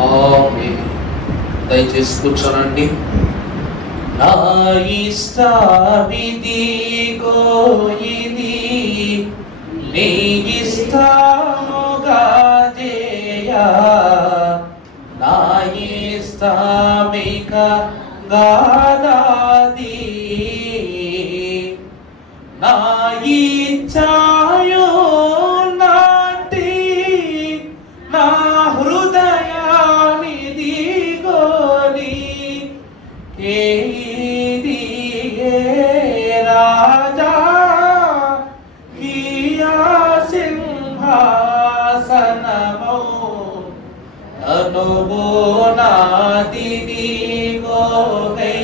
ఆమేన్. దయచేసి కూర్చోనండి. నా ఇష్టమిదిగో ఇది నీ ఇష్టముగా చేయ, నా ఇష్టమిక గాదాది, నా ఇచ్ఛాయో నాటి నా హృదయానిదిగోని కేదియే రాజా కియా సింహాసనమో అనుబోనాదిదిగో గై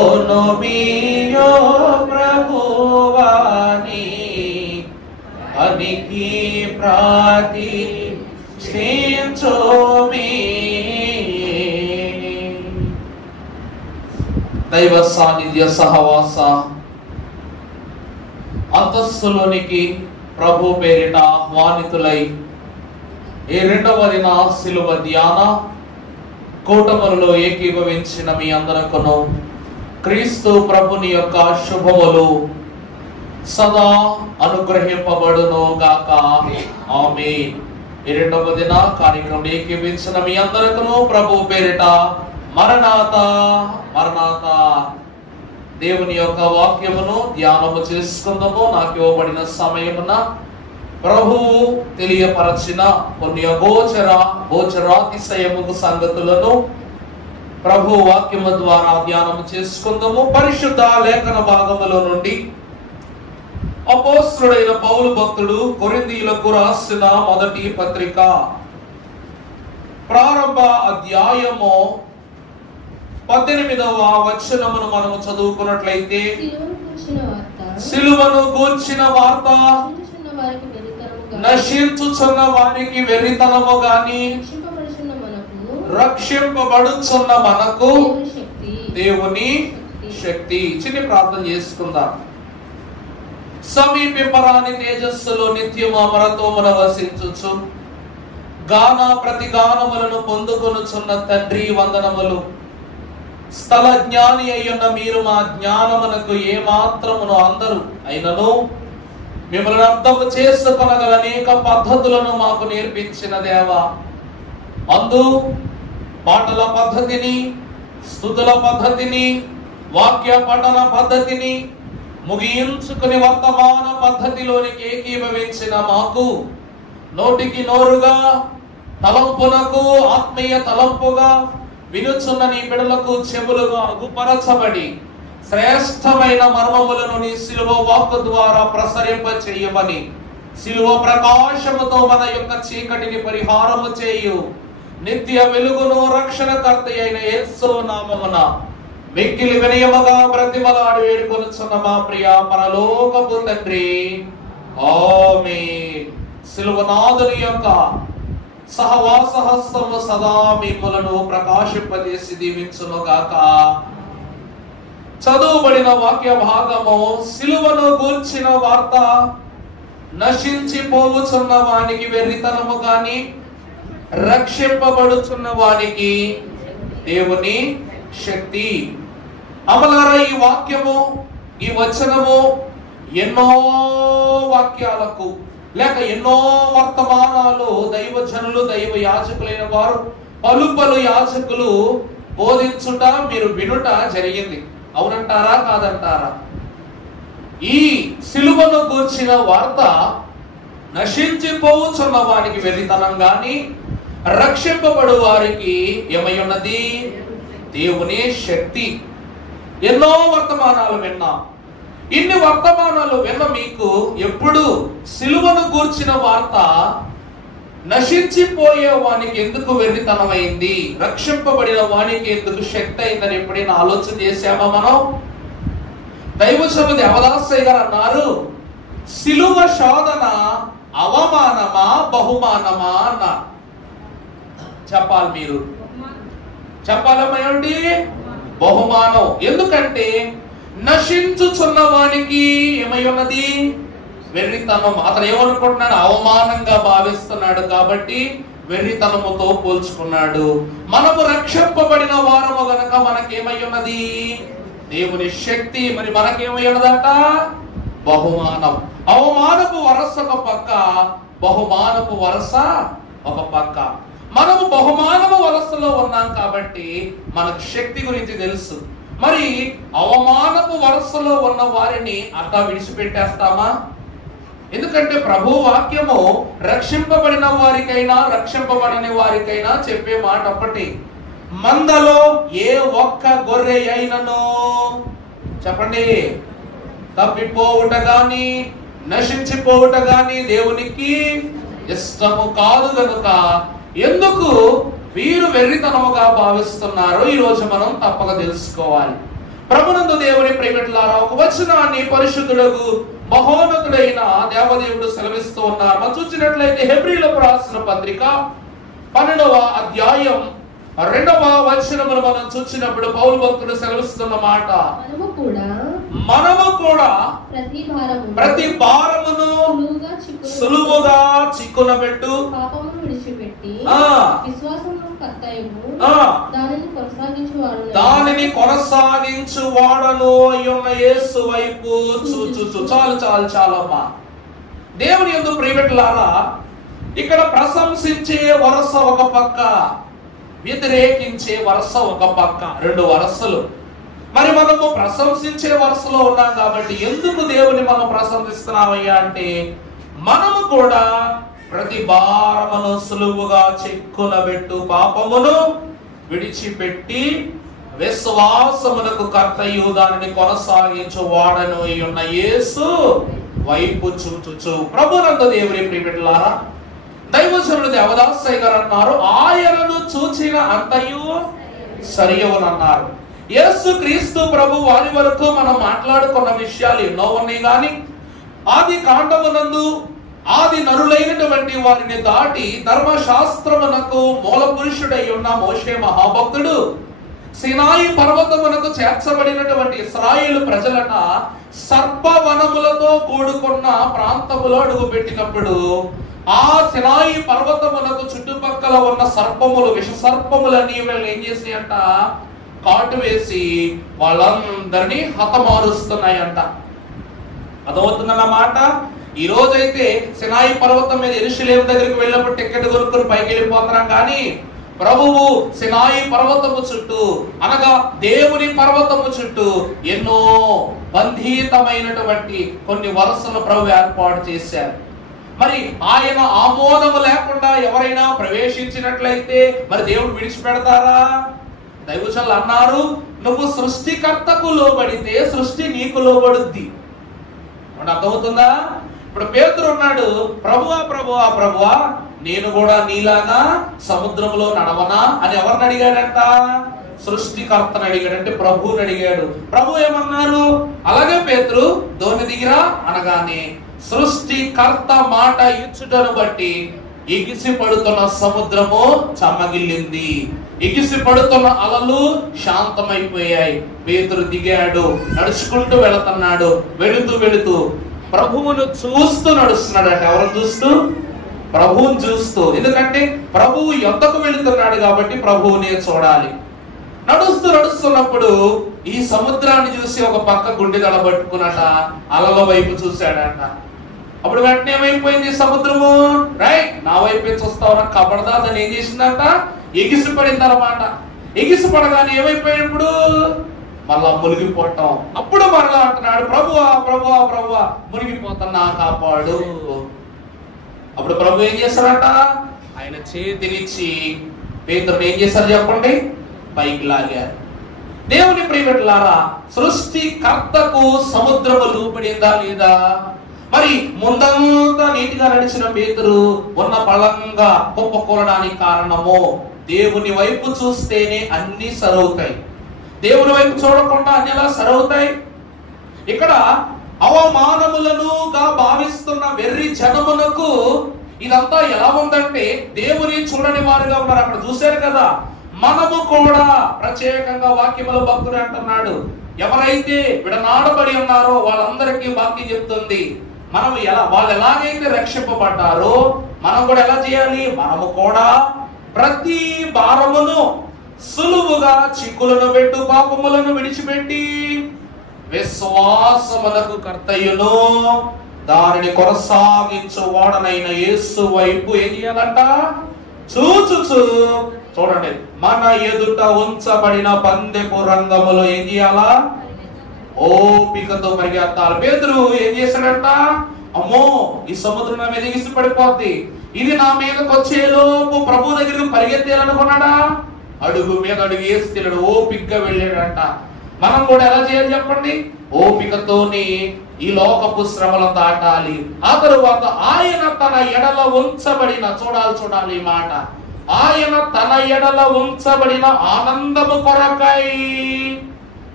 ఓనమియో ప్రభువాని అనికి ప్రాతి క్షేంచోమి. దైవ సాన్నిధ్య సహవాస అంతస్తులోనికి ప్రభు పేరిట ఆహ్వానితులై ఈ రెండవ దిన శిలువ ధ్యాన కూటములలో ఏకీభవించిన మీ అందరకును క్రీస్తు ప్రభుని యొక్క శుభములు సదా అనుగ్రహింపబడును గాక. ఆమేన్. ఈ రెండవ దిన కార్యక్రమం ఏకీభవించిన మీ అందరకును ప్రభు పేరిట మరణాత మరణాత. దేవుని యొక్క వాక్యమును ధ్యానము చేసుకుందాము. నాకు ఇవ్వబడిన సమయమున ప్రభువు తెలియపరచిన కొన్ని గోచరాతిశయము సంగతులను ప్రభు వాక్యము ద్వారా ధ్యానము చేసుకుందాము. పరిశుద్ధ లేఖన భాగములో నుండి అపోస్తలుడైన పౌలు భక్తుడు కొరింథీయులకు రాసిన మొదటి పత్రిక ప్రారంభ అధ్యాయము 18వ వచనమును మనము చదువుకున్నట్లయితే, సిలువను గూర్చిన వార్త నశించుచున్న వారికి వెర్రితనము గాని రక్షింపబడుచున్న మనకు దేవుని శక్తి. చిన్న ప్రార్థన చేసుకుందాం. సమీపింపరాని తేజస్సులో నిత్యము అమరత్వమున వసించుచు గాన ప్రతి గానములను పొందుకొనుచున్న తండ్రి వందనములు. స్థల జ్ఞాని అయ్యున్న మీరు మా జ్ఞానమునకు ఏమాత్రమును అందరు అయినను మిమ్మల్ని అర్థము చేసుకొనగల అనేక పద్ధతులను మాకు నేర్పించిన దేవా, అందు పాటల పద్ధతిని, స్తుతుల పద్ధతిని, వాక్య పఠన పద్ధతిని ముగించుకుని వర్తమాన పద్ధతిలోనికి ఏకీభవించిన మాకు నోటికి నోరుగా, తలంపునకు ఆత్మీయ తలంపుగా, వినుచున్న నీ బిడలకు చెవులుగా అగుపరచబడి శ్రేష్టమైన మర్మములను నీ సిలువ వాక్కు ద్వారా ప్రసరింప చేయమని, సిలువ ప్రకాశముతో మన యొక్క చీకటిని పరిహారము చేయు నిత్య వెలుగును రక్షణకర్త అయిన యేసు నామమున మిక్కిలి వినయముగా బ్రతిమలాడి వేడుకొనుచున్న మా ప్రియ పరలోకపు తండ్రి, ఆమేన్. సిలువనాథుని యొక్క సహవాస హస్తము సదా మిమ్ములను ప్రకాశింపజేసి దీవించును గాక. చదువుబడిన వాక్య భాగము, సిలువను గూర్చిన వార్త నశించిపోవుచున్న వానికి వెర్రితనము గాని రక్షింపబడుచున్న వానికి దేవుని శక్తి. అమలారా, ఈ వాక్యము, ఈ వచనము ఎన్నో వాక్యాలకు లేక ఎన్నో వర్తమానాలు దైవజనులు, దైవ యాజకులైన వారు, పలు యాజకులు బోధించుట మీరు వినుట జరిగింది. అవునంటారా కాదంటారా? ఈ సిలువను గూర్చిన వార్త నశించిపోవుచున్న వారికి వెర్రితనం గాని రక్షింపబడు వారికి ఏమై ఉన్నది? దేవుని శక్తి. ఎన్నో వర్తమానాలు విన్నాం. ఇన్ని వర్తమానాలు విన్న మీకు ఎప్పుడు సిలువను గూర్చిన వార్త నశించిపోయే వానికి ఎందుకు వెర్రితనమైంది, రక్షింపబడిన వానికి ఎందుకు శక్తి అయిందని ఎప్పుడైనా ఆలోచన చేశామా మనం? దైవజనులు దేవదాసయ్య గారు అన్నారు, సిలువ శోధన అవమానమా బహుమానమా అన్నారు. చెప్పాలి, మీరు చెప్పాలమ్మేంటి? బహుమానం. ఎందుకంటే నశించుచున్న వానికి ఏమై ఉన్నది? వెర్రితనం. అతను ఏమనుకుంటున్నాడు? అవమానంగా భావిస్తున్నాడు. కాబట్టి వెర్రితనముతో పోల్చుకున్నాడు. మనము రక్షింపబడిన వారము గనక మనకేమై ఉన్నది? దేవుని శక్తి. మరి మనకేమై ఉన్నదట? బహుమానం. అవమానపు వరస ఒక పక్క, బహుమానపు వరస ఒక పక్క. మనము బహుమానపు వరసలో ఉన్నాం కాబట్టి మనకు శక్తి గురించి తెలుసు. మరి అవమానపు వరసలో ఉన్న వారిని అట్లా విడిచిపెట్టేస్తామా? ఎందుకంటే ప్రభు వాక్యము రక్షింపబడిన వారికైనా రక్షింపబడని వారికైనా చెప్పే మాట ఒకటి, మందలో ఏ ఒక్క గొర్రె అయినను చెప్పండి తప్పిపోవుట గాని నశించిపోవుట గాని దేవునికి ఇష్టము కాదు గనుక ఎందుకు వీరు వెర్రితనముగా భావిస్తున్నారో ఈ రోజు మనం తప్పక తెలుసుకోవాలి. ప్రభునందు దేవుని ప్రియమిట్లారా, ఒక వచనాన్ని పరిశుద్ధులకు మహోన్నతుడైన దేవదేవుడు సెలవిస్తూ ఉన్నారు. మనం చూసినట్లయితే హెబ్రీలకు రాసిన పత్రిక 12వ అధ్యాయం 2వ వచనమును మనం చూసినప్పుడు పౌలు భక్తుడు సెలవిస్తున్న మాట, మనము కూడా ప్రతి భారమును సులువుగా చిక్కునబెట్టు దానిని కొనసాగించు వాడను అయ్యున్న యేసు వైపు చూచు. చాలమ్మా. దేవుని యందు ప్రియమిట్లారా, ఇక్కడ ప్రశంసించే వరస ఒక పక్క, వ్యతిరేకించే వరస ఒక పక్క, రెండు వరసలు. మరి మనము ప్రశంసించే వరసలో ఉన్నాం కాబట్టి ఎందుకు దేవుని మనం ప్రశంసిస్తున్నామయ్యా అంటే, మనము కూడా ప్రతి భారమును సులువుగా చెక్కునబెట్టు పాపమును విడిచిపెట్టి విశ్వాసమునకు కర్తయు దానిని కొనసాగించు వాడను అయ్యున్న యేసు వైపు చూచుచు. ప్రభునందు దేవుని ప్రియమిట్లారా, దైవజనుడు దేవదాసయ్య గారు అన్నారు, ఆయనను చూచిన అంతయు సరియవునన్నారు. యేసు క్రీస్తు ప్రభు వారి వరకు మనం మాట్లాడుకున్న విషయాలు ఎన్నో ఉన్నాయి. గాని ఆది కాండమునందు ఆది నరులైనటువంటి వారిని దాటి ధర్మశాస్త్రమునకు మూల పురుషుడై ఉన్న మోషే మహాభక్తుడు సినాయి పర్వతమునకు చేర్చబడినటువంటి ఇశ్రాయేలు ప్రజలట సర్పవనములతో కూడుకున్న ప్రాంతములో అడుగు పెట్టినప్పుడు ఆ సినాయి పర్వతమునకు చుట్టుపక్కల ఉన్న సర్పములు, విష సర్పములన్నీ వీళ్ళు ఏం చేసినాయంట? కాటు వేసి వాళ్ళందరినీ హతమారుస్తున్నాయంట. అదవుతుందన్నమాట. ఈ రోజైతే సినాయి పర్వతం మీద యెరూషలేము దగ్గరికి వెళ్ళినప్పుడు టికెట్ కొనుక్కుని పైకి వెళ్ళిపోతున్నాం. కానీ ప్రభువు సినాయి పర్వతము చుట్టూ, అనగా దేవుని పర్వతము చుట్టూ ఎన్నో బంధితమైనటువంటి కొన్ని వరసలు ప్రభు ఏర్పాటు చేశారు. మరి ఆయన ఆమోదము లేకుండా ఎవరైనా ప్రవేశించినట్లయితే మరి దేవుడు విడిచిపెడతారా? దైవజనులు అన్నారు, నువ్వు సృష్టికర్తకు లోబడితే సృష్టి నీకు లోబడుద్ది. అర్థమవుతుందా? ఇప్పుడు పేతురు ఉన్నాడు, ప్రభువా ప్రభువా ప్రభువా నేను కూడా నీలాగా సముద్రంలో నడవనా అని ఎవరిని అడిగాడంట? సృష్టికర్తను అడిగాడు. అంటే ప్రభువుని అడిగాడు. ప్రభు ఏమన్నారు? అలాగే పేతురు దోణి దిగిరా అనగానే సృష్టికర్త మాట ఇచ్చుటను బట్టి ఎగిసి పడుతున్న సముద్రము చెమ్మగిల్లింది, ఎగిసి పడుతున్న అలలు శాంతమైపోయాయి. పేతురు దిగాడు, నడుచుకుంటూ వెళుతున్నాడు. వెళుతూ ప్రభువును చూస్తూ నడుస్తున్నాడట. ఎవరు చూస్తూ? ప్రభువుని చూస్తూ. ఎందుకంటే ప్రభువు యొద్దకు వెళుతున్నాడు కాబట్టి ప్రభువునే చూడాలి. నడుస్తున్నప్పుడు ఈ సముద్రాన్ని చూసి ఒక పక్క గుండె దడబట్టుకున్నట అలల వైపు చూశాడట. అప్పుడు వెంటనే ఏమైపోయింది? సముద్రము రైట్ నా వైపు చూస్తావురా కబడదా దాన్ని ఏం చేసిందట? ఎగిసి పడింది అన్నమాట. ఎగిసి పడగానే ఏమైపోయినప్పుడు మళ్ళా మునిగిపోవటం. అప్పుడు మరలా అంటున్నాడు, ప్రభువా ప్రభువా ప్రభువా మునిగిపోతున్నా కాపాడు. అప్పుడు ప్రభు ఏం చేశారట? ఆయన చేతినిచ్చి పేతురుని ఏం చేశారు చెప్పండి? పైకి లాగారు. దేవుని ప్రియమిత్రులారా, సృష్టికర్తకు సముద్రము లోబడిందా లేదా? మరి ముందంతా నీటిగా నడిచిన పేతురు ఉన్న బలంగా కుప్పకూలడానికి కారణము దేవుని వైపు చూస్తేనే అన్ని సరవుతాయి. దేవుని వైపు చూడకుండా అన్ని ఎలా సరవుతాయి? ఇక్కడ అవమానములనుగా భావిస్తున్న వెర్రి జనమునకు ఇదంతా ఎలా ఉందంటే దేవుని చూడని వారుగా ఉన్నారు. అక్కడ చూశారు కదా. మనము కూడా ప్రత్యేకంగా వాక్యముల భక్తుడు అంటున్నాడు, ఎవరైతే విడనాడబడి ఉన్నారో వాళ్ళందరికీ వాక్యం చెప్తుంది, మనం వాళ్ళు ఎలాగైతే రక్షింపబడ్డారో మనం కూడా ఎలా చేయాలి? మనము కూడా ప్రతి భారమును సులువుగా చిక్కులను పెట్టు పాపములను విడిచిపెట్టి విశ్వాసములకు కర్తయ్యును దానిని కొనసాగించు వాడనైన యేసు వైపు ఏం చేయాలంట? చూచుచు. చూడండి, మన ఎదుట ఉంచబడిన పందెపు రంగములో ఏం చేయాలా? ఓపికతో పరిగెత్తాలి. పేతురు ఏం చేశాడంట? అమ్మో, ఈ సముద్రం నా మీద ఎగిసి పడిపోద్ది, ఇది నా మీదకి వచ్చేలోపు ప్రభు దగ్గరికి పరిగెత్తేయాలనుకున్నాడా? అడుగు మీద అడుగు వేసి తిన్నాడు, ఓపికగా వెళ్ళాడంట. మనం కూడా ఎలా చేయాలి చెప్పండి? ఓపికతోని ఈ లోకపు శ్రమలను దాటాలి. ఆ తరువాత ఆయన తన ఎడల ఉంచబడిన, చూడాలి ఈ మాట, ఆయన తన ఎడల ఉంచబడిన ఆనందము కొరకై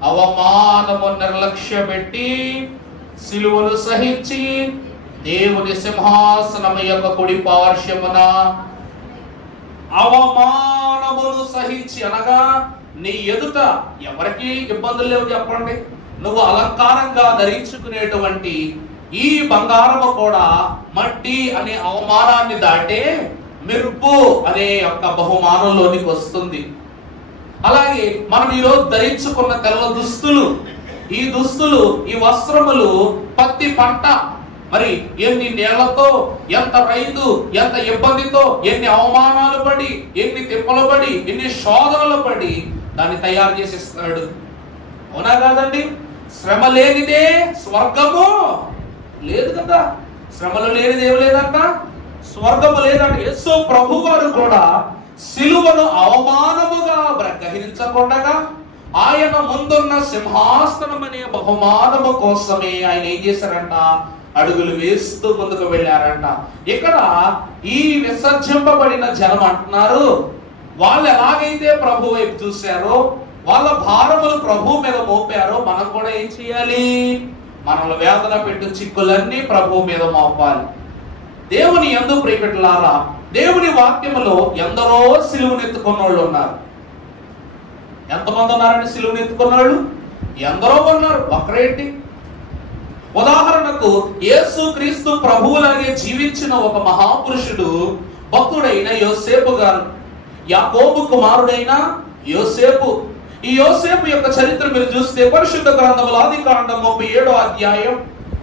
అవమానము నిర్లక్ష్య పెట్టి సిలువను సహించి దేవుని సింహాసనము యొక్క కుడి పార్శ్వమున అవమానమును సహించి, అనగా నీ ఎదుట ఎవరికి ఇబ్బందులు లేవు చెప్పండి. నువ్వు అలంకారంగా ధరించుకునేటువంటి ఈ బంగారము కూడా మట్టి అనే అవమానాన్ని దాటే మెరుపు అనే యొక్క బహుమానంలోనికి వస్తుంది. అలాగే మనం ఈరోజు ధరించుకున్న తెల్ల దుస్తులు, ఈ దుస్తులు, ఈ వస్త్రములు పత్తి పంట, మరి ఎన్ని నేళ్లతో, ఎంత రైతు, ఎంత ఇబ్బందితో, ఎన్ని అవమానాలు పడి, ఎన్ని తిప్పలు పడి, ఎన్ని శోధనలు పడి దాన్ని తయారు చేసి ఇస్తున్నాడు. అవునా కాదండి? శ్రమ లేనిదే స్వర్గము లేదు కదా. శ్రమలు లేనిది ఏమి లేదంట, స్వర్గము లేదంట. యేసు ప్రభు వారు కూడా సిలువను అవమానముగా గ్రహించకుండా ఆయన ముందున్న సింహాసనం అనే బహుమానము కోసమే ఆయన ఏం చేశారంట? అడుగులు వేస్తూ ముందుకు వెళ్ళారంట. ఇక్కడ ఈ విసర్జింపబడిన జనం అంటున్నారు, వాళ్ళు ఎలాగైతే ప్రభు వైపు చూశారో, వాళ్ళ భారములు ప్రభు మీద మోపారో, మనం కూడా ఏం చేయాలి? మనల్ని వేదన పెట్టు చిక్కులన్నీ ప్రభు మీద మోపాలి. దేవుని యందు ప్రియపెట్టలారా, దేవుని వాక్యములో ఎందరో సిలువను ఎత్తుకున్న వాళ్ళు ఉన్నారు. ఎంతమంది ఉన్నారండి సిలువను ఎత్తుకున్న వాళ్ళు? ఎందరో ఉన్నారు, ఒకరేంటి? ఉదాహరణకు యేసు క్రీస్తు ప్రభువులాగే జీవించిన ఒక మహాపురుషుడు, భక్తుడైన యోసేపు గారు, యాకోబు కుమారుడైన యోసేపు. ఈ యోసేపు యొక్క చరిత్ర మీరు చూస్తే పరిశుద్ధ గ్రంథములో ఆదికాండం 37వ అధ్యాయం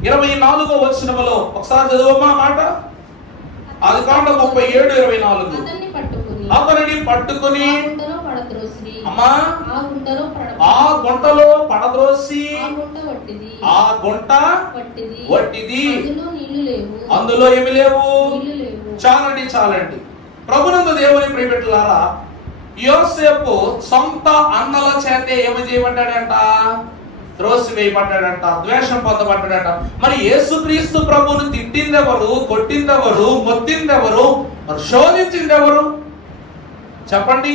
24వ వచనములో ఒకసారి చదువమ్మా మాట. ఆదికాండం 37:24. అతనిని పట్టుకుని అమ్మా ఆ గుంటలో పడద్రోసి, ఆ గుంట వట్టిది, అందులో ఏమి లేవు. చాలండి. ప్రభునందు దేవుని ప్రియబిడ్డలారా, యోసేపు సొంత అన్నల చేతే ఏమి చేయబడ్డాడంట? త్రోసి వేయబడ్డాడంట, ద్వేషం పొందబడ్డాడంట. మరి యేసుక్రీస్తు ప్రభువును తిట్టిందెవరు? కొట్టిందెవరు? మొత్తిందెవరు? మరి శోధించిందెవరు చెప్పండి?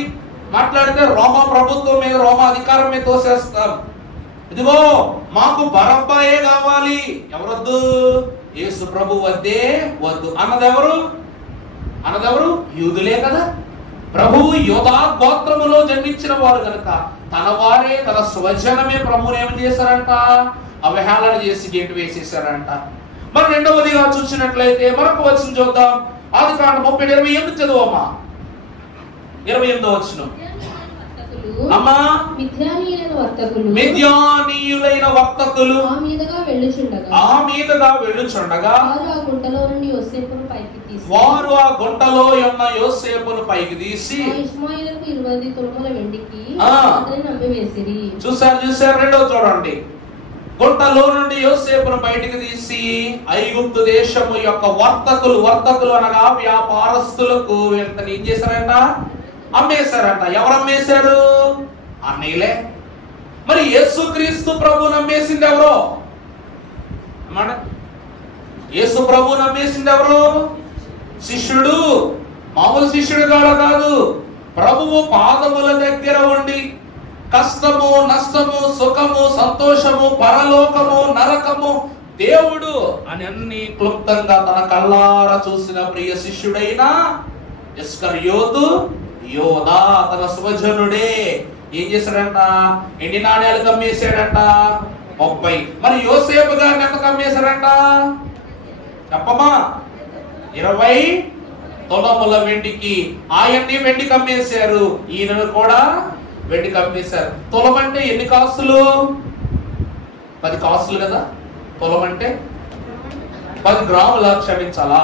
మాట్లాడితే రోమా ప్రభుత్వం మీద, రోమా అధికారం మీద తోసేస్తాం. ఇదిగో మాకు బరబ్బాయే కావాలి, ఎవరొద్దు? యేసు ప్రభు వద్దే వద్దు అన్నదెవరు? యూదులే కదా. ప్రభువు యోధా గోత్రములో జన్మించిన వారు కనుక తన వారే, తన స్వజనమే ప్రభువుని ఏమి చేశారంట? అవహేళన చేసి గేటు వేసేసారంట. మరి రెండవదిగా చూసినట్లయితే మరొక వచనం చూద్దాం. ఆదికాండం 30:28 చదువమ్మా. 28వ వచనం. అమ్మా, మిద్యానీయులైన వర్తకులు ఆ మీదుగా వెళ్ళుచుండగా వారు ఆ గుంటలో ఉన్న యోసేపును పైకి తీసి చూసారు. రెండో చూడండి, గుంటలో నుండి యోసేపును బయటికి తీసి ఐగుప్తు దేశము యొక్క వర్తకులు అనగా వ్యాపారస్తులకు వీళ్ళని ఏం చేశారంట? అమ్మేశారంట. ఎవరు అమ్మేశారు? అన్నయ్యలే. మరి యేసుక్రీస్తు ప్రభువును అమ్మేసింది ఎవరు? యేసు ప్రభువును అమ్మేసింది ఎవరు? శిష్యుడు. మామూలు శిష్యుడు కాదు. ప్రభువు పాదముల దగ్గర ఉండి కష్టము, నష్టము, సుఖము, సంతోషము, పరలోకము, నరకము, దేవుడు అని అన్ని క్లుప్తంగా తన కళ్ళారా చూసిన ప్రియ శిష్యుడైన ఇస్కరియోతు యోధా తన స్వజనుడే ఏం చేశాడంట? ఎన్ని నాణ్యాలు అమ్మేశాడంట? 30. మరి యోసేపు గారిని ఎంత అమ్మేశాడంట చెప్పమా? 20 తులముల వెండికి. ఆయన్ని వెండికి అమ్మేశారు, ఈయనను కూడా వెండికి అమ్మేశారు. తులం అంటే ఎన్ని కాసులు? 10 కాసులు కదా. తులం అంటే 10 గ్రాముల, క్షమించాలా,